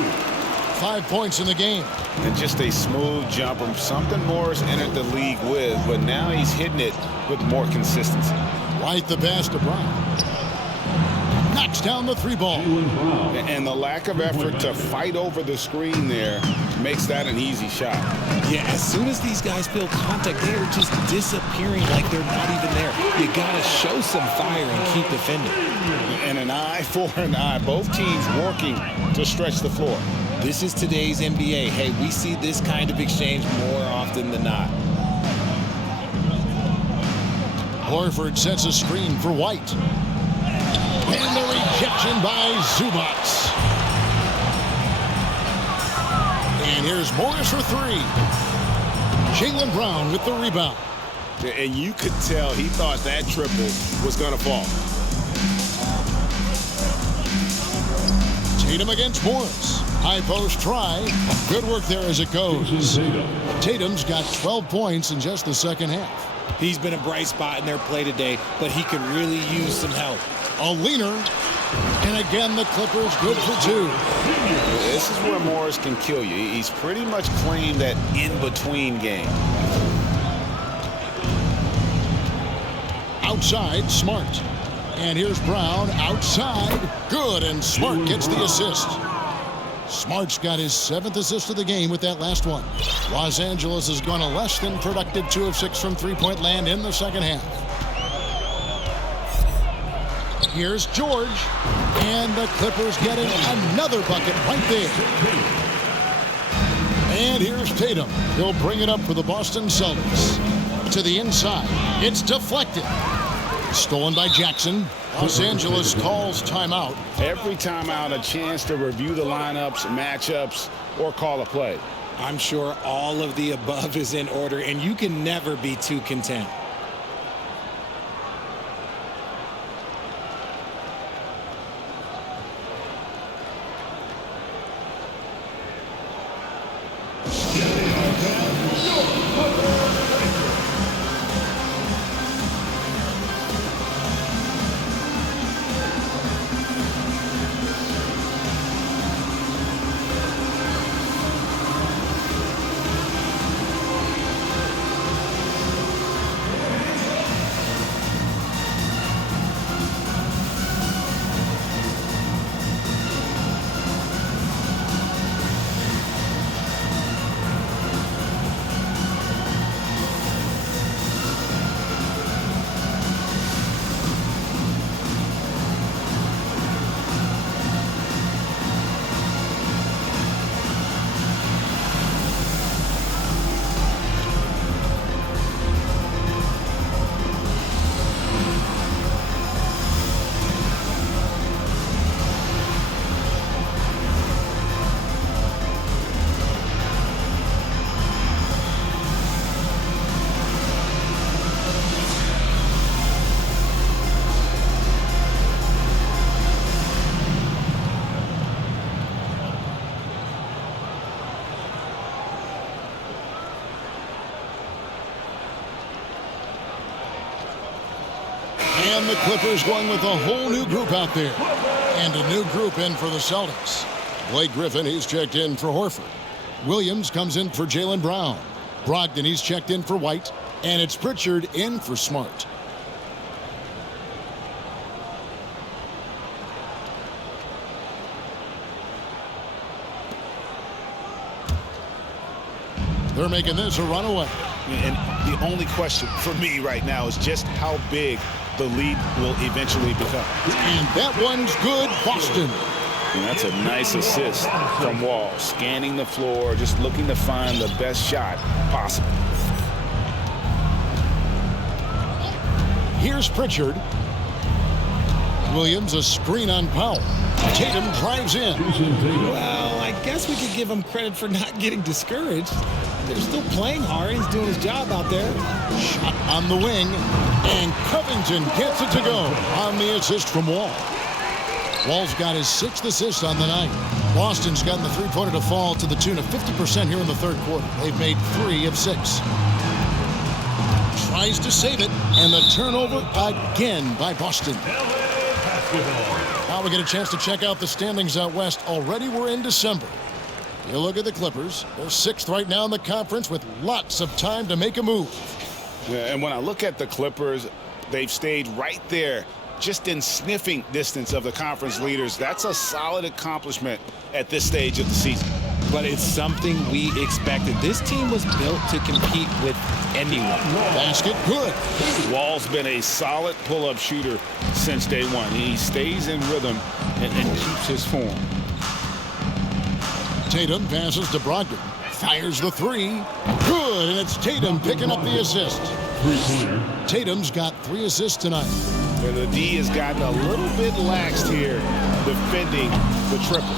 5 points in the game. And just a smooth jumper, something Morris entered the league with, but now he's hitting it with more consistency. White the pass to Brown. Knocks down the 3 ball. And the lack of effort to fight over the screen there makes that an easy shot. Yeah, as soon as these guys feel contact, they are just disappearing like they're not even there. You got to show some fire and keep defending. And an eye for an eye. Both teams working to stretch the floor. This is today's NBA. Hey, we see this kind of exchange more often than not. Horford sets a screen for White. And the rejection by Zubats. And here's Morris for 3. Jaylen Brown with the rebound. And you could tell he thought that triple was going to fall. Tatum against Morris. High post try. Good work there as it goes. Tatum's got 12 points in just the second half. He's been a bright spot in their play today, but he could really use some help. A leaner. And again, the Clippers good for 2. This is where Morris can kill you. He's pretty much claimed that in-between game. Outside, Smart. And here's Brown outside. Good, and Smart gets the assist. Smart's got his 7th assist of the game with that last one. Los Angeles has gone a less than productive 2 of 6 from three-point land in the second half. Here's George, and the Clippers getting another bucket right there. And here's Tatum. He'll bring it up for the Boston Celtics. To the inside. It's deflected. Stolen by Jackson. Los Angeles calls timeout. Every timeout, a chance to review the lineups, matchups, or call a play. I'm sure all of the above is in order, and you can never be too content. And the Clippers going with a whole new group out there. And a new group in for the Celtics. Blake Griffin, he's checked in for Horford. Williams comes in for Jaylen Brown. Brogdon, he's checked in for White. And it's Pritchard in for Smart. They're making this a runaway. And the only question for me right now is just how big the lead will eventually become. And that one's good, Boston. And that's a nice assist from Wall. Scanning the floor, just looking to find the best shot possible. Here's Pritchard. Williams, a screen on Powell. Tatum drives in. Well, I guess we could give him credit for not getting discouraged. They're still playing hard. He's doing his job out there. Shot on the wing. And Covington gets it to go on the assist from Wall. Wall's got his 6th assist on the night. Boston's gotten the three-pointer to fall to the tune of 50% here in the third quarter. They've made 3 of 6. Tries to save it, and the turnover again by Boston. Now we get a chance to check out the standings out west. Already we're in December. You look at the Clippers. They're 6th right now in the conference with lots of time to make a move. Yeah, and when I look at the Clippers, they've stayed right there, just in sniffing distance of the conference leaders. That's a solid accomplishment at this stage of the season. But it's something we expected. This team was built to compete with anyone. Basket good. Wall's been a solid pull-up shooter since day one. He stays in rhythm and keeps his form. Tatum passes to Brogdon. Fires the 3. Good, and it's Tatum picking up the assist. Tatum's got 3 assists tonight. And the D has gotten a little bit laxed here, defending the triple.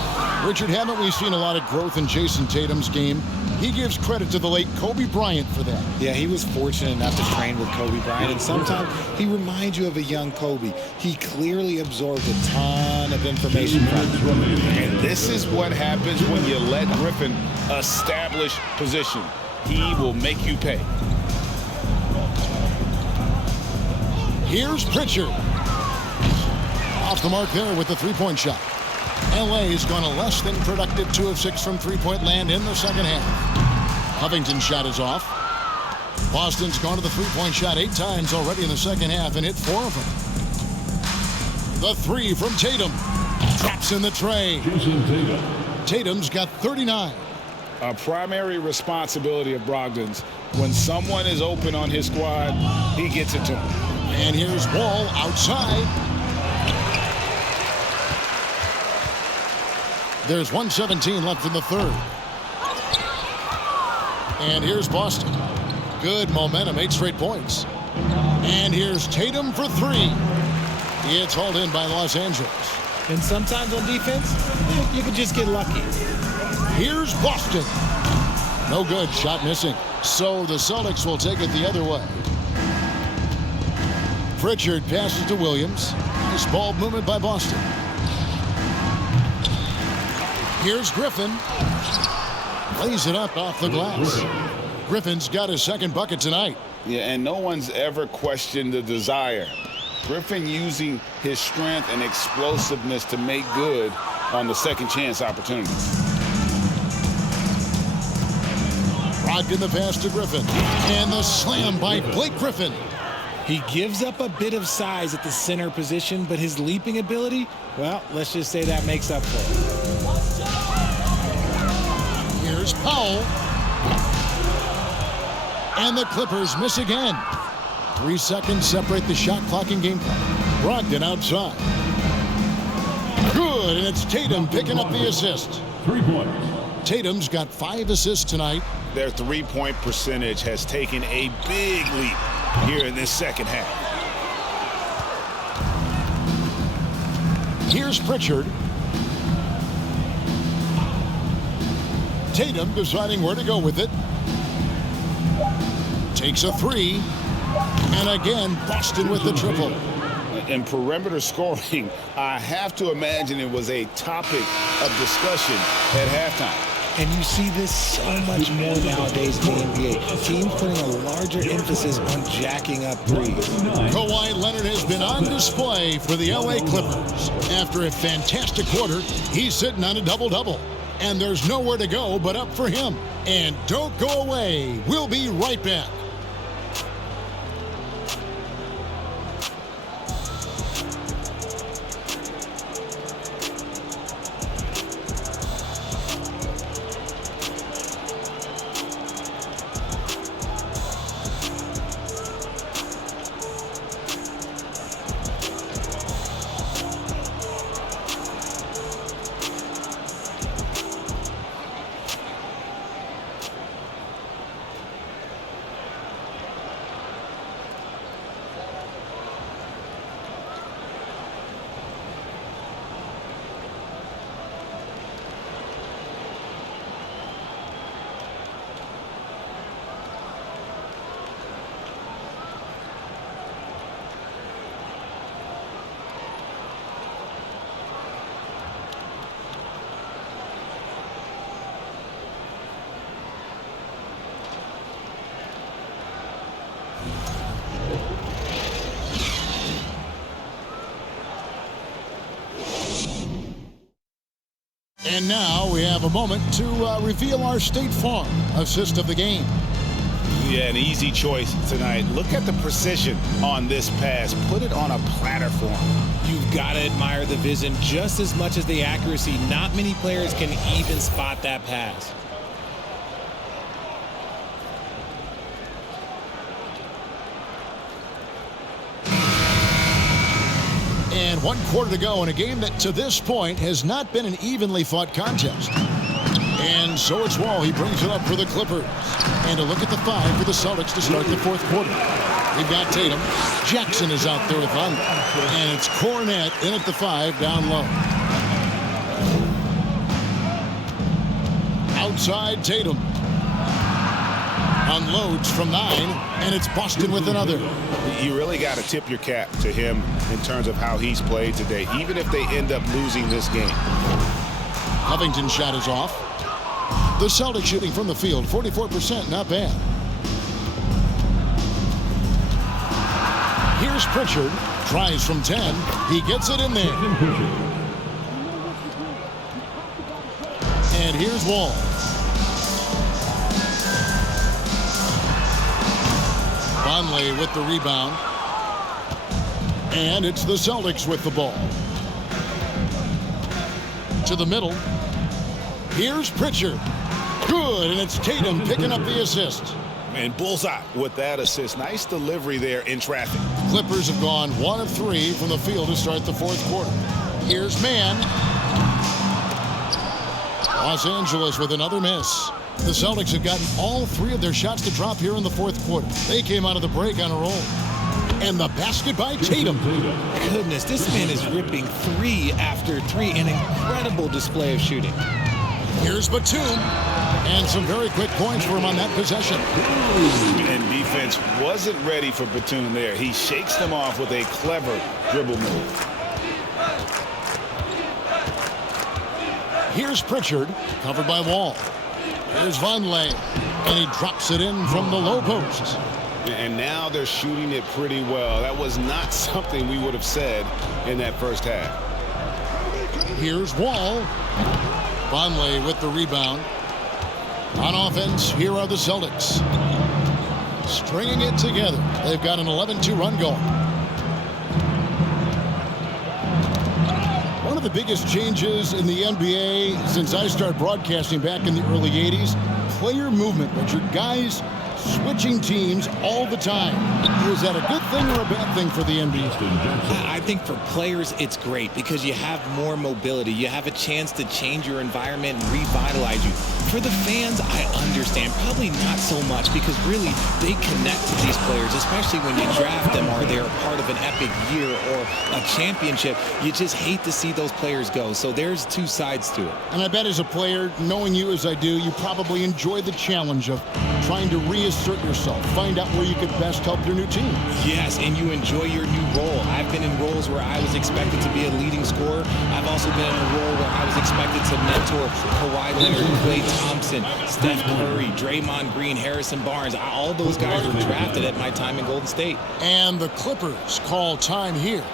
Richard, haven't we seen a lot of growth in Jason Tatum's game? He gives credit to the late Kobe Bryant for that. Yeah, he was fortunate enough to train with Kobe Bryant, and sometimes he reminds you of a young Kobe. He clearly absorbed a ton of information from him. And this is what happens when you let Griffin establish position. He will make you pay. Here's Pritchard. Off the mark there with the three-point shot. LA's gone a less than productive 2 of 6 from three-point land in the second half. Covington's shot is off. Boston's gone to the three-point shot 8 times already in the second half and hit 4 of them. The 3 from Tatum. Drops in the tray. Tatum's got 39. A primary responsibility of Brogdon's. When someone is open on his squad, he gets it to him. And here's Wall outside. There's 1:17 left in the third. And here's Boston. Good momentum, 8 straight points. And here's Tatum for 3. It's hauled in by Los Angeles. And sometimes on defense, you can just get lucky. Here's Boston. No good, shot missing. So the Celtics will take it the other way. Pritchard passes to Williams. Nice ball movement by Boston. Here's Griffin. Lays it up off the glass. Griffin's got his 2nd bucket tonight. Yeah, and no one's ever questioned the desire. Griffin using his strength and explosiveness to make good on the second chance opportunities. Brogdon the pass to Griffin. And the slam by Blake Griffin. He gives up a bit of size at the center position, but his leaping ability, well, let's just say that makes up for it. Here's Powell. And the Clippers miss again. 3 seconds separate the shot clock and game clock. Brogdon outside. Good, and it's Tatum picking up the assist. 3 points. Tatum's got 5 assists tonight. Their three-point percentage has taken a big leap here in this second half. Here's Pritchard. Tatum deciding where to go with it. Takes a 3. And again, Boston with the triple. In perimeter scoring, I have to imagine it was a topic of discussion at halftime. And you see this so much more nowadays in the NBA. Teams putting a larger emphasis on jacking up threes. Kawhi Leonard has been on display for the LA Clippers. After a fantastic quarter, he's sitting on a double-double. And there's nowhere to go but up for him. And don't go away. We'll be right back. And now we have a moment to reveal our State Farm assist of the game. Yeah, an easy choice tonight. Look at the precision on this pass. Put it on a platter for him. You've got to admire the vision just as much as the accuracy. Not many players can even spot that pass. And 1 quarter to go in a game that to this point has not been an evenly fought contest. And so it's Wall. He brings it up for the Clippers. And a look at the 5 for the Celtics to start the 4th quarter. We've got Tatum. Jackson is out there with Von. And it's Cornette in at the 5 down low. Outside Tatum. Unloads from 9, and it's Boston with another. You really got to tip your cap to him in terms of how he's played today, even if they end up losing this game. Covington's shot is off. The Celtics shooting from the field, 44%, not bad. Here's Pritchard, tries from 10. He gets it in there. And here's Wall. Conley with the rebound. And it's the Celtics with the ball. To the middle. Here's Pritchard. Good, and it's Tatum picking up the assist. And bullseye with that assist. Nice delivery there in traffic. Clippers have gone 1 of 3 from the field to start the 4th quarter. Here's Mann. Los Angeles with another miss. The Celtics have gotten all 3 of their shots to drop here in the 4th quarter. They came out of the break on a roll. And the basket by Tatum. Goodness, this man is ripping 3 after 3. An incredible display of shooting. Here's Batum. And some very quick points for him on that possession. And defense wasn't ready for Batum there. He shakes them off with a clever dribble move. Here's Pritchard, covered by Wall. Here's Vonleh, and he drops it in from the low post. And now they're shooting it pretty well. That was not something we would have said in that first half. Here's Wall. Vonleh with the rebound. On offense, here are the Celtics. Stringing it together. They've got an 11-2 run going. One of the biggest changes in the NBA since I started broadcasting back in the early 80s, player movement, Richard. Guys switching teams all the time. Was that a good thing or a bad thing for the NBA? I think for players, it's great because you have more mobility. You have a chance to change your environment and revitalize you. For the fans, I understand. Probably not so much because really they connect to these players, especially when you draft them or they're part of an epic year or a championship. You just hate to see those players go. So there's 2 sides to it. And I bet as a player, knowing you as I do, you probably enjoy the challenge of trying to reassert yourself, find out where you could best help your new team. Yes, and you enjoy your new role. I've been in roles roles where I was expected to be a leading scorer. I've also been in a role where I was expected to mentor Kawhi Leonard, Klay Thompson, Steph Curry, Draymond Green, Harrison Barnes. All those guys were drafted at my time in Golden State. And the Clippers call time here.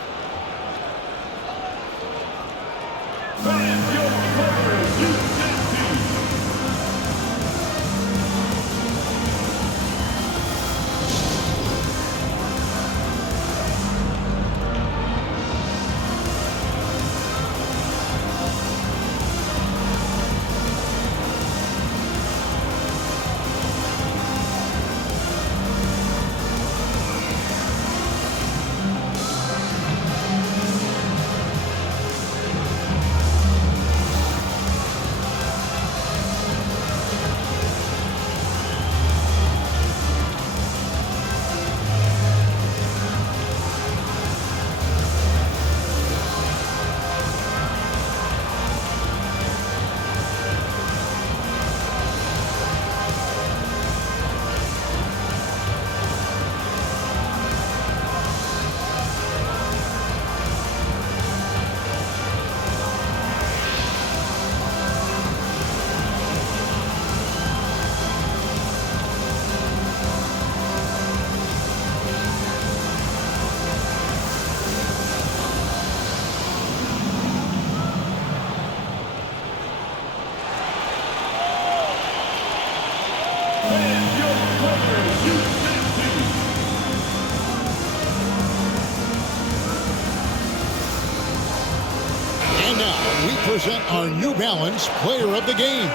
And now we present our New Balance Player of the Game,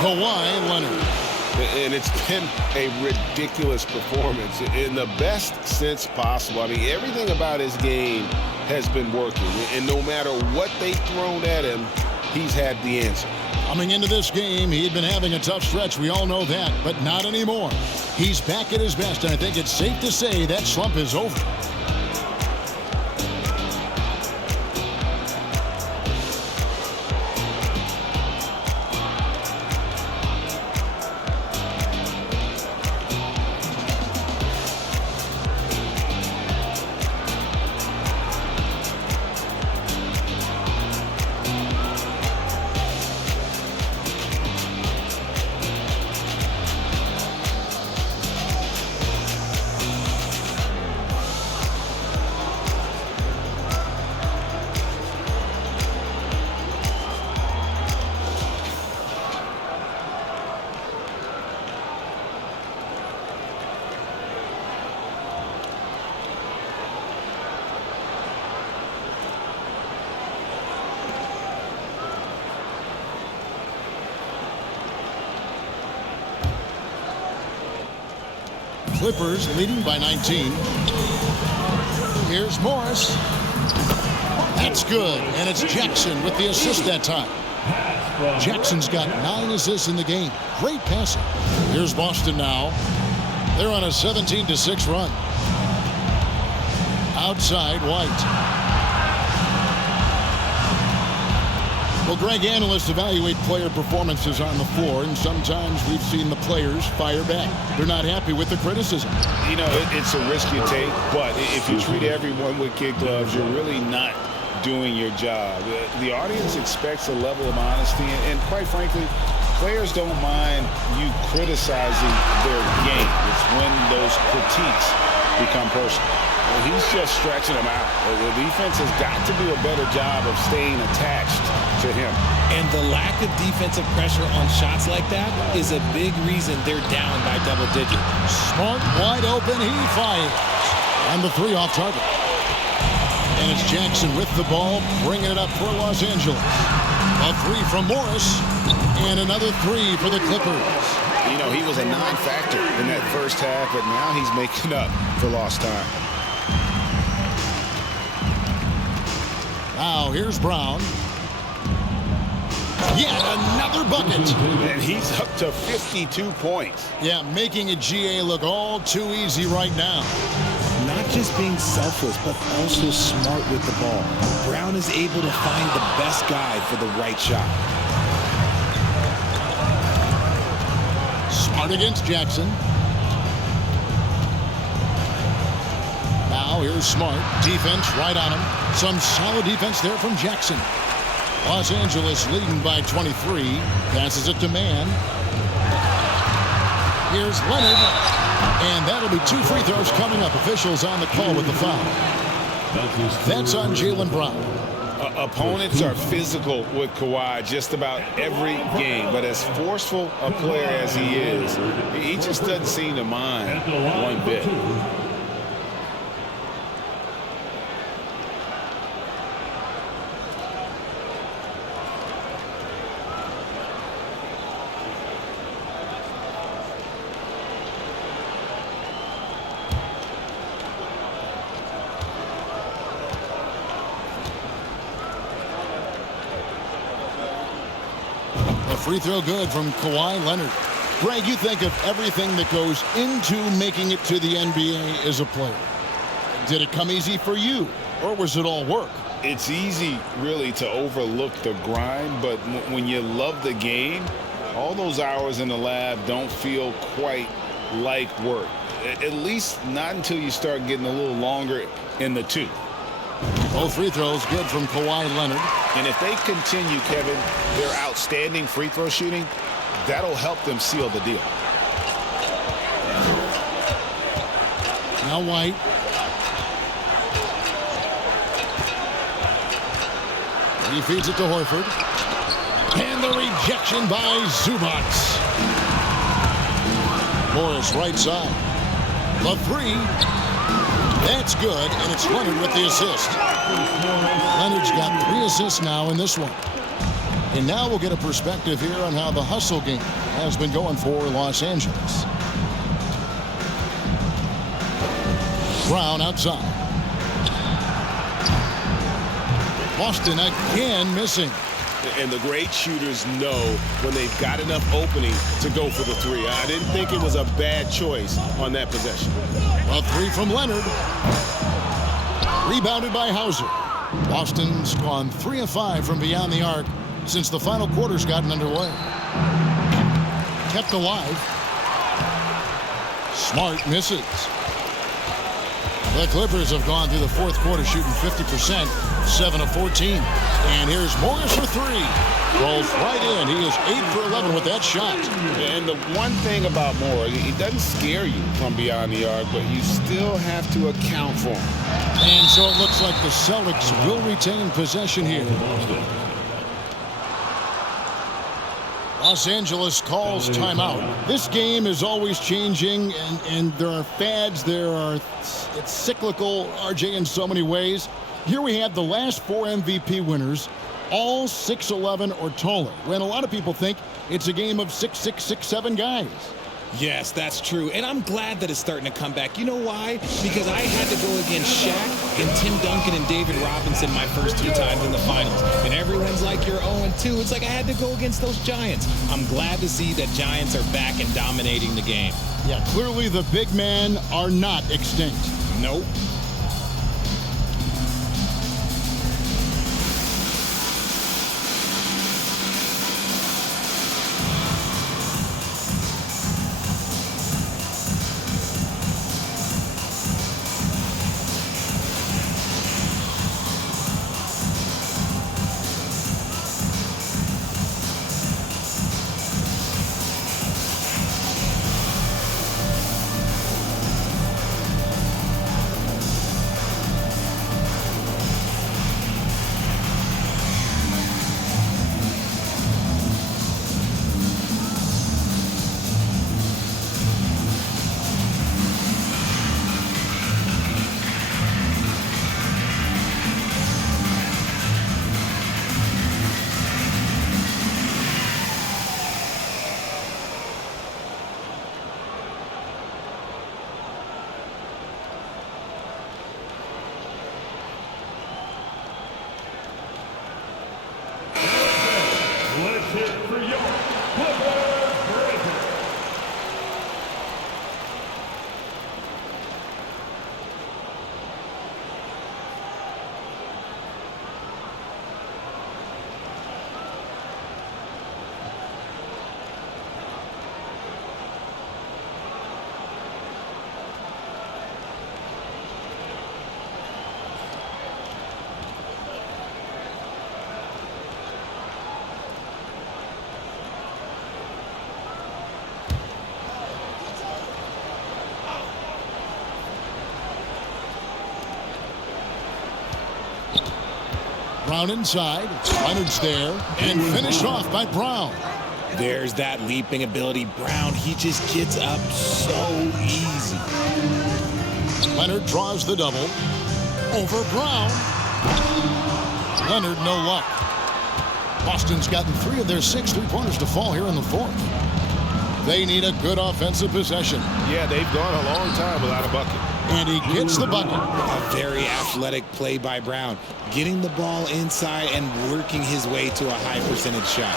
Kawhi Leonard. And it's been a ridiculous performance in the best sense possible. I mean, everything about his game has been working. And no matter what they've thrown at him, he's had the answer. Coming into this game, he had been having a tough stretch. We all know that, but not anymore. He's back at his best, and I think it's safe to say that slump is over. Clippers leading by 19. Here's Morris. That's good, and it's Jackson with the assist that time. Jackson's got 9 assists in the game. Great passing. Here's Boston now. They're on a 17-6 run. Outside, White. Well, Greg, analysts evaluate player performances on the floor, and sometimes we've seen the players fire back. They're not happy with the criticism. You know, it's a risk you take, but if you treat everyone with kid gloves, you're really not doing your job. The audience expects a level of honesty, and quite frankly, players don't mind you criticizing their game. It's when those critiques become personal. He's just stretching them out. The defense has got to do a better job of staying attached to him. And the lack of defensive pressure on shots like that is a big reason they're down by double digits. Smart, wide open, he fires. And the 3 off target. And it's Jackson with the ball, bringing it up for Los Angeles. A 3 from Morris, and another 3 for the Clippers. You know, he was a non-factor in that first half, but now he's making up for lost time. Now here's Brown. Yet another bucket. And he's up to 52 points. Yeah, making a GA look all too easy right now. Not just being selfless, but also smart with the ball. Brown is able to find the best guy for the right shot. Smart against Jackson. Now now. Here's Smart. Defense right on him. Some solid defense there from Jackson. Los Angeles leading by 23. Passes it to Mann. Here's Leonard. And that'll be 2 free throws coming up. Officials on the call with the foul. That's on Jaylen Brown. Opponents are physical with Kawhi just about every game, but as forceful a player as he is, he just doesn't seem to mind one bit. Free throw good from Kawhi Leonard. Greg, you think of everything that goes into making it to the NBA as a player. Did it come easy for you, or was it all work? It's easy, really, to overlook the grind, but when you love the game, all those hours in the lab don't feel quite like work. At least not until you start getting a little longer in the tooth. Both free throws good from Kawhi Leonard. And if they continue, Kevin, their outstanding free throw shooting, that'll help them seal the deal. Now White. He feeds it to Horford. And the rejection by Zubac. Morris right side. The three. That's good, and it's Leonard with the assist. Leonard's got 3 assists now in this one. And now we'll get a perspective here on how the hustle game has been going for Los Angeles. Brown outside. Boston again missing. And the great shooters know when they've got enough opening to go for the three. I didn't think it was a bad choice on that possession. A three from Leonard. Rebounded by Hauser. Boston's gone 3 of 5 from beyond the arc since the final quarter's gotten underway. Kept alive. Smart misses. The Clippers have gone through the fourth quarter shooting 50%, 7 of 14. And here's Morris for 3. Rolls right in. He is 8 for 11 with that shot. And the one thing about Morris, he doesn't scare you from beyond the arc, but you still have to account for him. And so it looks like the Celtics will retain possession here. Los Angeles calls timeout. This game is always changing, and there are fads. It's cyclical, RJ, in so many ways. Here we have the last 4 MVP winners, all 6'11" or taller, when a lot of people think it's a game of 6'6", 6'7" guys. Yes, that's true. And I'm glad that it's starting to come back. You know why? Because I had to go against Shaq and Tim Duncan and David Robinson my first 2 times in the finals. And everyone's like, you're 0-2. It's like I had to go against those Giants. I'm glad to see that Giants are back and dominating the game. Yeah, clearly the big men are not extinct. Nope. Brown inside. Leonard's there. And finished off by Brown. There's that leaping ability. Brown, he just gets up so easy. Leonard draws the double. Over Brown. Leonard, no luck. Boston's gotten 3 of their 6 3-pointers to fall here in the 4th. They need a good offensive possession. Yeah, they've gone a long time without a bucket. And he gets the bucket. A very athletic play by Brown. Getting the ball inside and working his way to a high percentage shot.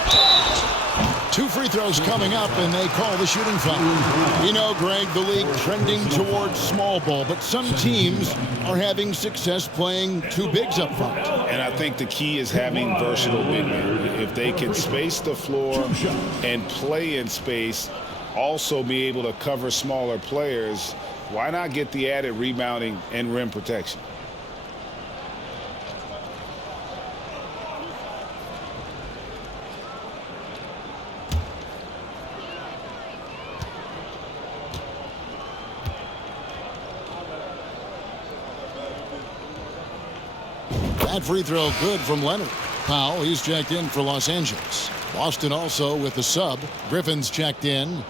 2 free throws coming up, and they call the shooting foul. You know, Greg, the league trending towards small ball, but some teams are having success playing 2 bigs up front. And I think the key is having versatile big men. If they can space the floor and play in space, also be able to cover smaller players, why not get the added rebounding and rim protection? That free throw good from Leonard. Powell, he's checked in for Los Angeles. Boston also with the sub. Griffin's checked in.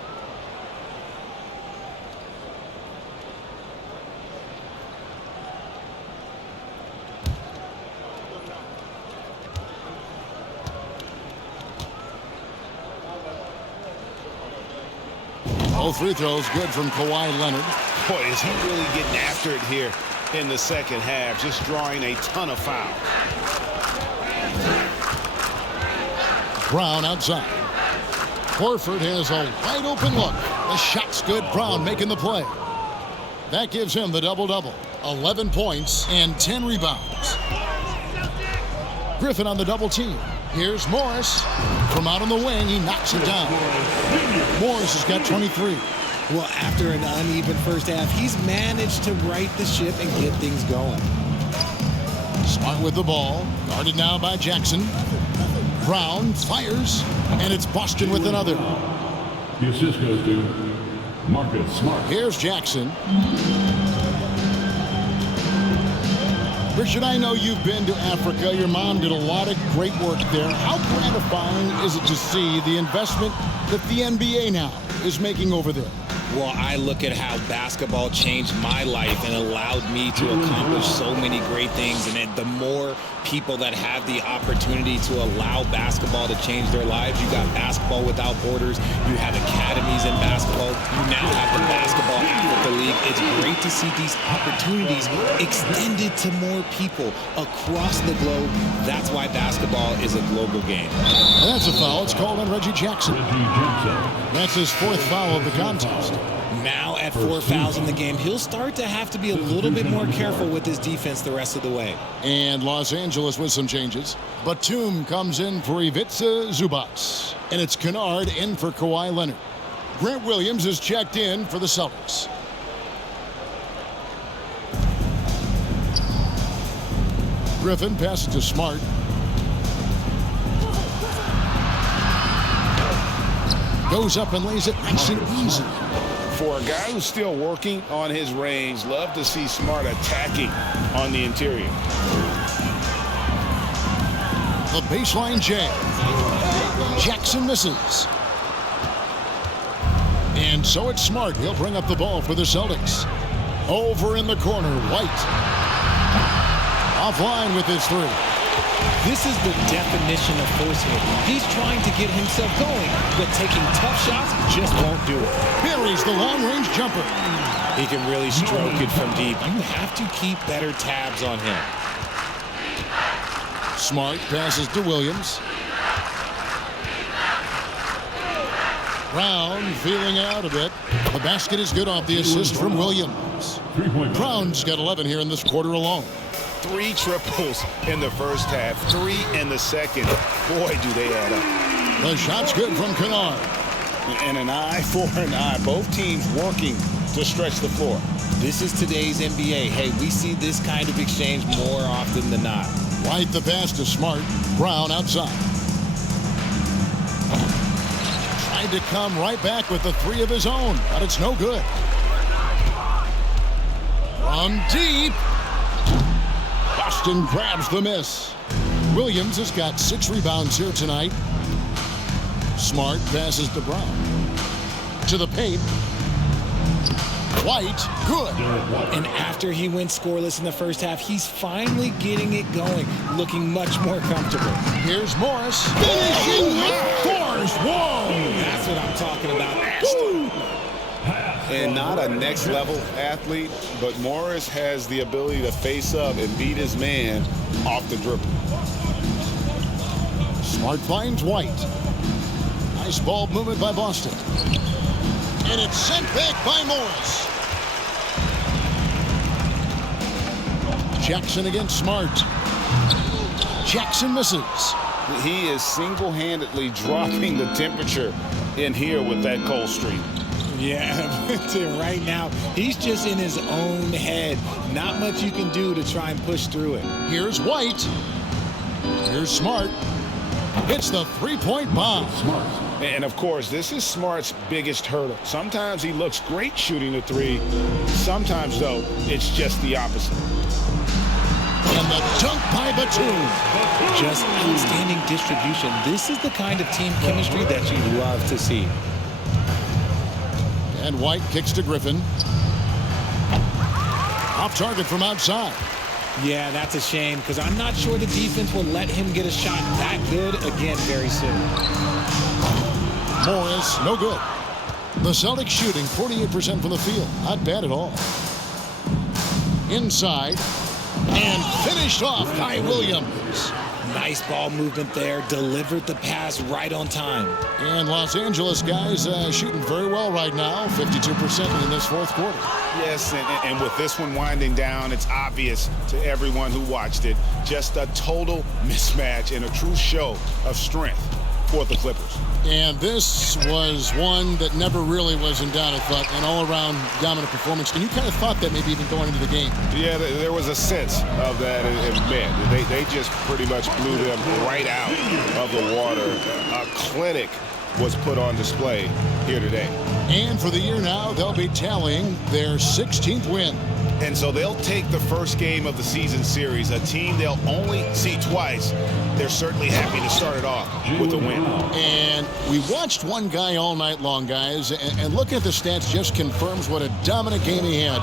All free throws good from Kawhi Leonard. Boy, is he really getting after it here in the second half, just drawing a ton of fouls. Brown outside. Horford has a wide open look. The shot's good. Brown making the play. That gives him the double-double. 11 points and 10 rebounds. Griffin on the double team. Here's Morris. From out on the wing, he knocks it down. Morris has got 23. Well, after an uneven first half, he's managed to right the ship and get things going. Smart with the ball. Guarded now by Jackson. Brown fires, and it's Boston with another. The assist goes to Marcus Smart. Here's Jackson. Richard, I know you've been to Africa. Your mom did a lot of great work there. How gratifying is it to see the investment that the NBA now is making over there? Well, I look at how basketball changed my life and allowed me to accomplish so many great things. And the more people that have the opportunity to allow basketball to change their lives, you got Basketball Without Borders, you have academies in basketball, you now have the Basketball Africa League. It's great to see these opportunities extended to more people across the globe. That's why basketball is a global game. That's a foul. It's called on Reggie Jackson. That's his 4th foul of the contest. Now at 4 fouls in the game, he'll start to have to be a little bit more careful with his defense the rest of the way. And Los Angeles with some changes. Batum comes in for Ivica Zubac. And it's Kennard in for Kawhi Leonard. Grant Williams is checked in for the Celtics. Griffin passes to Smart. Goes up and lays it nice and easy. For a guy who's still working on his range, love to see Smart attacking on the interior. The baseline jam. Jackson misses. And so it's Smart. He'll bring up the ball for the Celtics. Over in the corner, White. Offline with his 3. This is the definition of force hit. He's trying to get himself going, but taking tough shots just won't do it. Buries the long-range jumper. He can really stroke it from deep. You have to keep better tabs on him. Smart passes to Williams. Brown feeling it out a bit. The basket is good off the assist from Williams. Brown's got 11 here in this quarter alone. 3 triples in the first half, 3 in the second. Boy, do they add up. The shot's good from Kennard. And an eye for an eye. Both teams working to stretch the floor. This is today's NBA. Hey, we see this kind of exchange more often than not. White the pass to Smart. Brown outside. Tried to come right back with the 3 of his own, but it's no good. From deep. Boston grabs the miss. Williams has got 6 rebounds here tonight. Smart passes to Brown. To the paint. White, good. And after he went scoreless in the first half, he's finally getting it going, looking much more comfortable. Here's Morris. Finishing with force. Whoa! That's what I'm talking about. And not a next-level athlete, but Morris has the ability to face up and beat his man off the dribble. Smart finds White. Nice ball movement by Boston. And it's sent back by Morris. Jackson against Smart. Jackson misses. He is single-handedly dropping the temperature in here with that cold streak. Yeah, right now, he's just in his own head. Not much you can do to try and push through it. Here's White. Here's Smart. Hits the three-point bomb. And, of course, this is Smart's biggest hurdle. Sometimes he looks great shooting the three. Sometimes, though, it's just the opposite. And the dunk by Batum. Just outstanding distribution. This is the kind of team chemistry that you love to see. And White kicks to Griffin. Off target from outside. Yeah, that's a shame because I'm not sure the defense will let him get a shot that good again very soon. Morris, no good. The Celtics shooting 48% from the field. Not bad at all. Inside. And finished off by Williams. Nice ball movement there. Delivered the pass right on time. And Los Angeles guys shooting very well right now. 52% in this fourth quarter. Yes, and with this one winding down, it's obvious to everyone who watched it. Just a total mismatch and a true show of strength for the Clippers. And this was one that never really was in doubt, I thought, an all-around dominant performance. And you kind of thought that maybe even going into the game. Yeah, there was a sense of that, and man, they just pretty much blew them right out of the water. A clinic was put on display here today. And for the year now, they'll be tallying their 16th win. And so they'll take the first game of the season series, a team they'll only see twice. They're certainly happy to start it off with a win. And we watched one guy all night long, guys, and looking at the stats just confirms what a dominant game he had.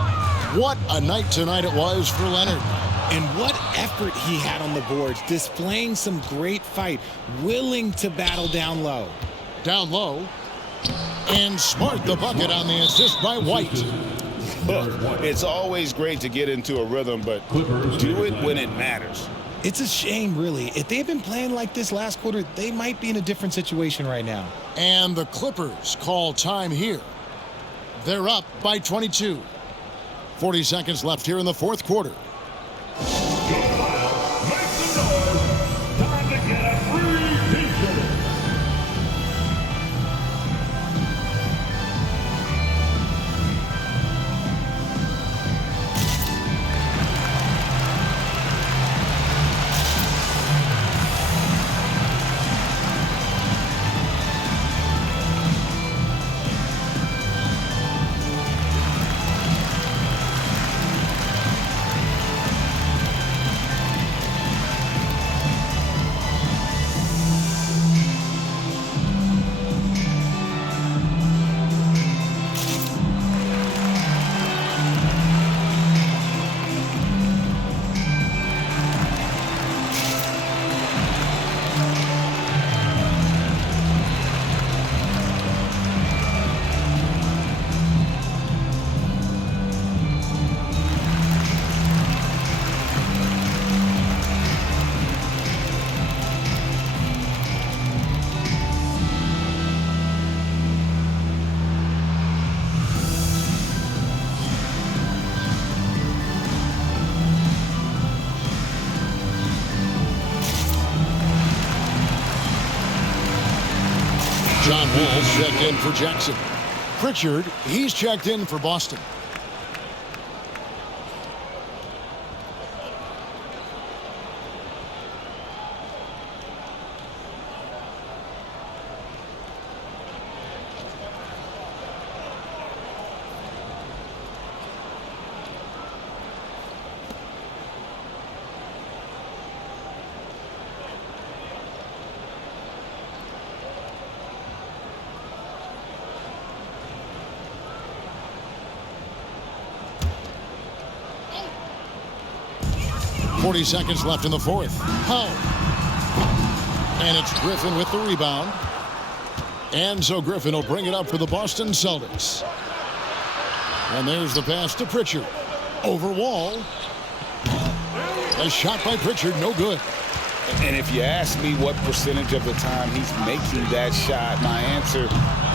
What a night tonight it was for Leonard. And what effort he had on the boards, displaying some great fight, willing to battle down low. Down low. And Smart the bucket on the assist by White. It's always great to get into a rhythm, but do it when it matters. It's a shame, really. If they had been playing like this last quarter, they might be in a different situation right now. And the Clippers call time here. They're up by 22. 40 seconds left here in the fourth quarter. John Wall checked in for Jackson. Pritchard, he's checked in for Boston. 40 seconds left in the fourth. How? And it's Griffin with the rebound. And so Griffin will bring it up for the Boston Celtics. And there's the pass to Pritchard. Over Wall. A shot by Pritchard, no good. And if you ask me what percentage of the time he's making that shot, my answer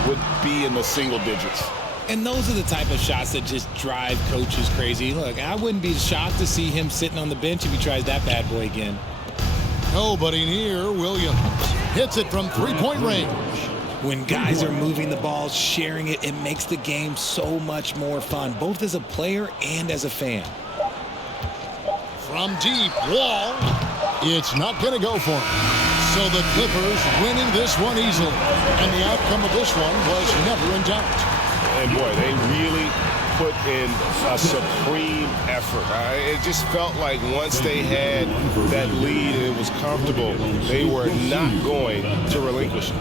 would be in the single digits. And those are the type of shots that just drive coaches crazy. Look, I wouldn't be shocked to see him sitting on the bench if he tries that bad boy again. Nobody near. Williams hits it from three-point range. When guys are moving the ball, sharing it, it makes the game so much more fun, both as a player and as a fan. From deep, Wall. It's not going to go for him. So the Clippers winning this one easily. And the outcome of this one was never in doubt. And boy, they really put in a supreme effort. It just felt like once they had that lead and it was comfortable, they were not going to relinquish it.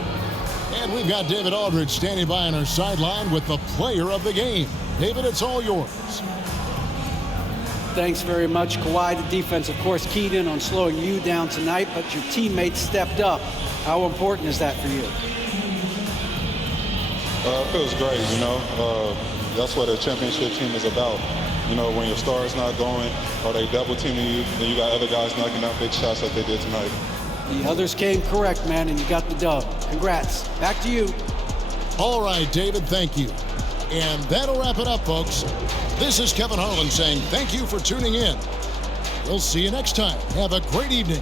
And we've got David Aldridge standing by on our sideline with the player of the game. David, it's all yours. Thanks very much, Kawhi. The defense, of course, keyed in on slowing you down tonight, but your teammates stepped up. How important is that for you? It feels great, you know. That's what a championship team is about. You know, when your star is not going or they double teaming you, then you got other guys knocking down big shots like they did tonight. The others came correct, man, and you got the dub. Congrats. Back to you. All right, David, thank you. And that'll wrap it up, folks. This is Kevin Harlan saying thank you for tuning in. We'll see you next time. Have a great evening.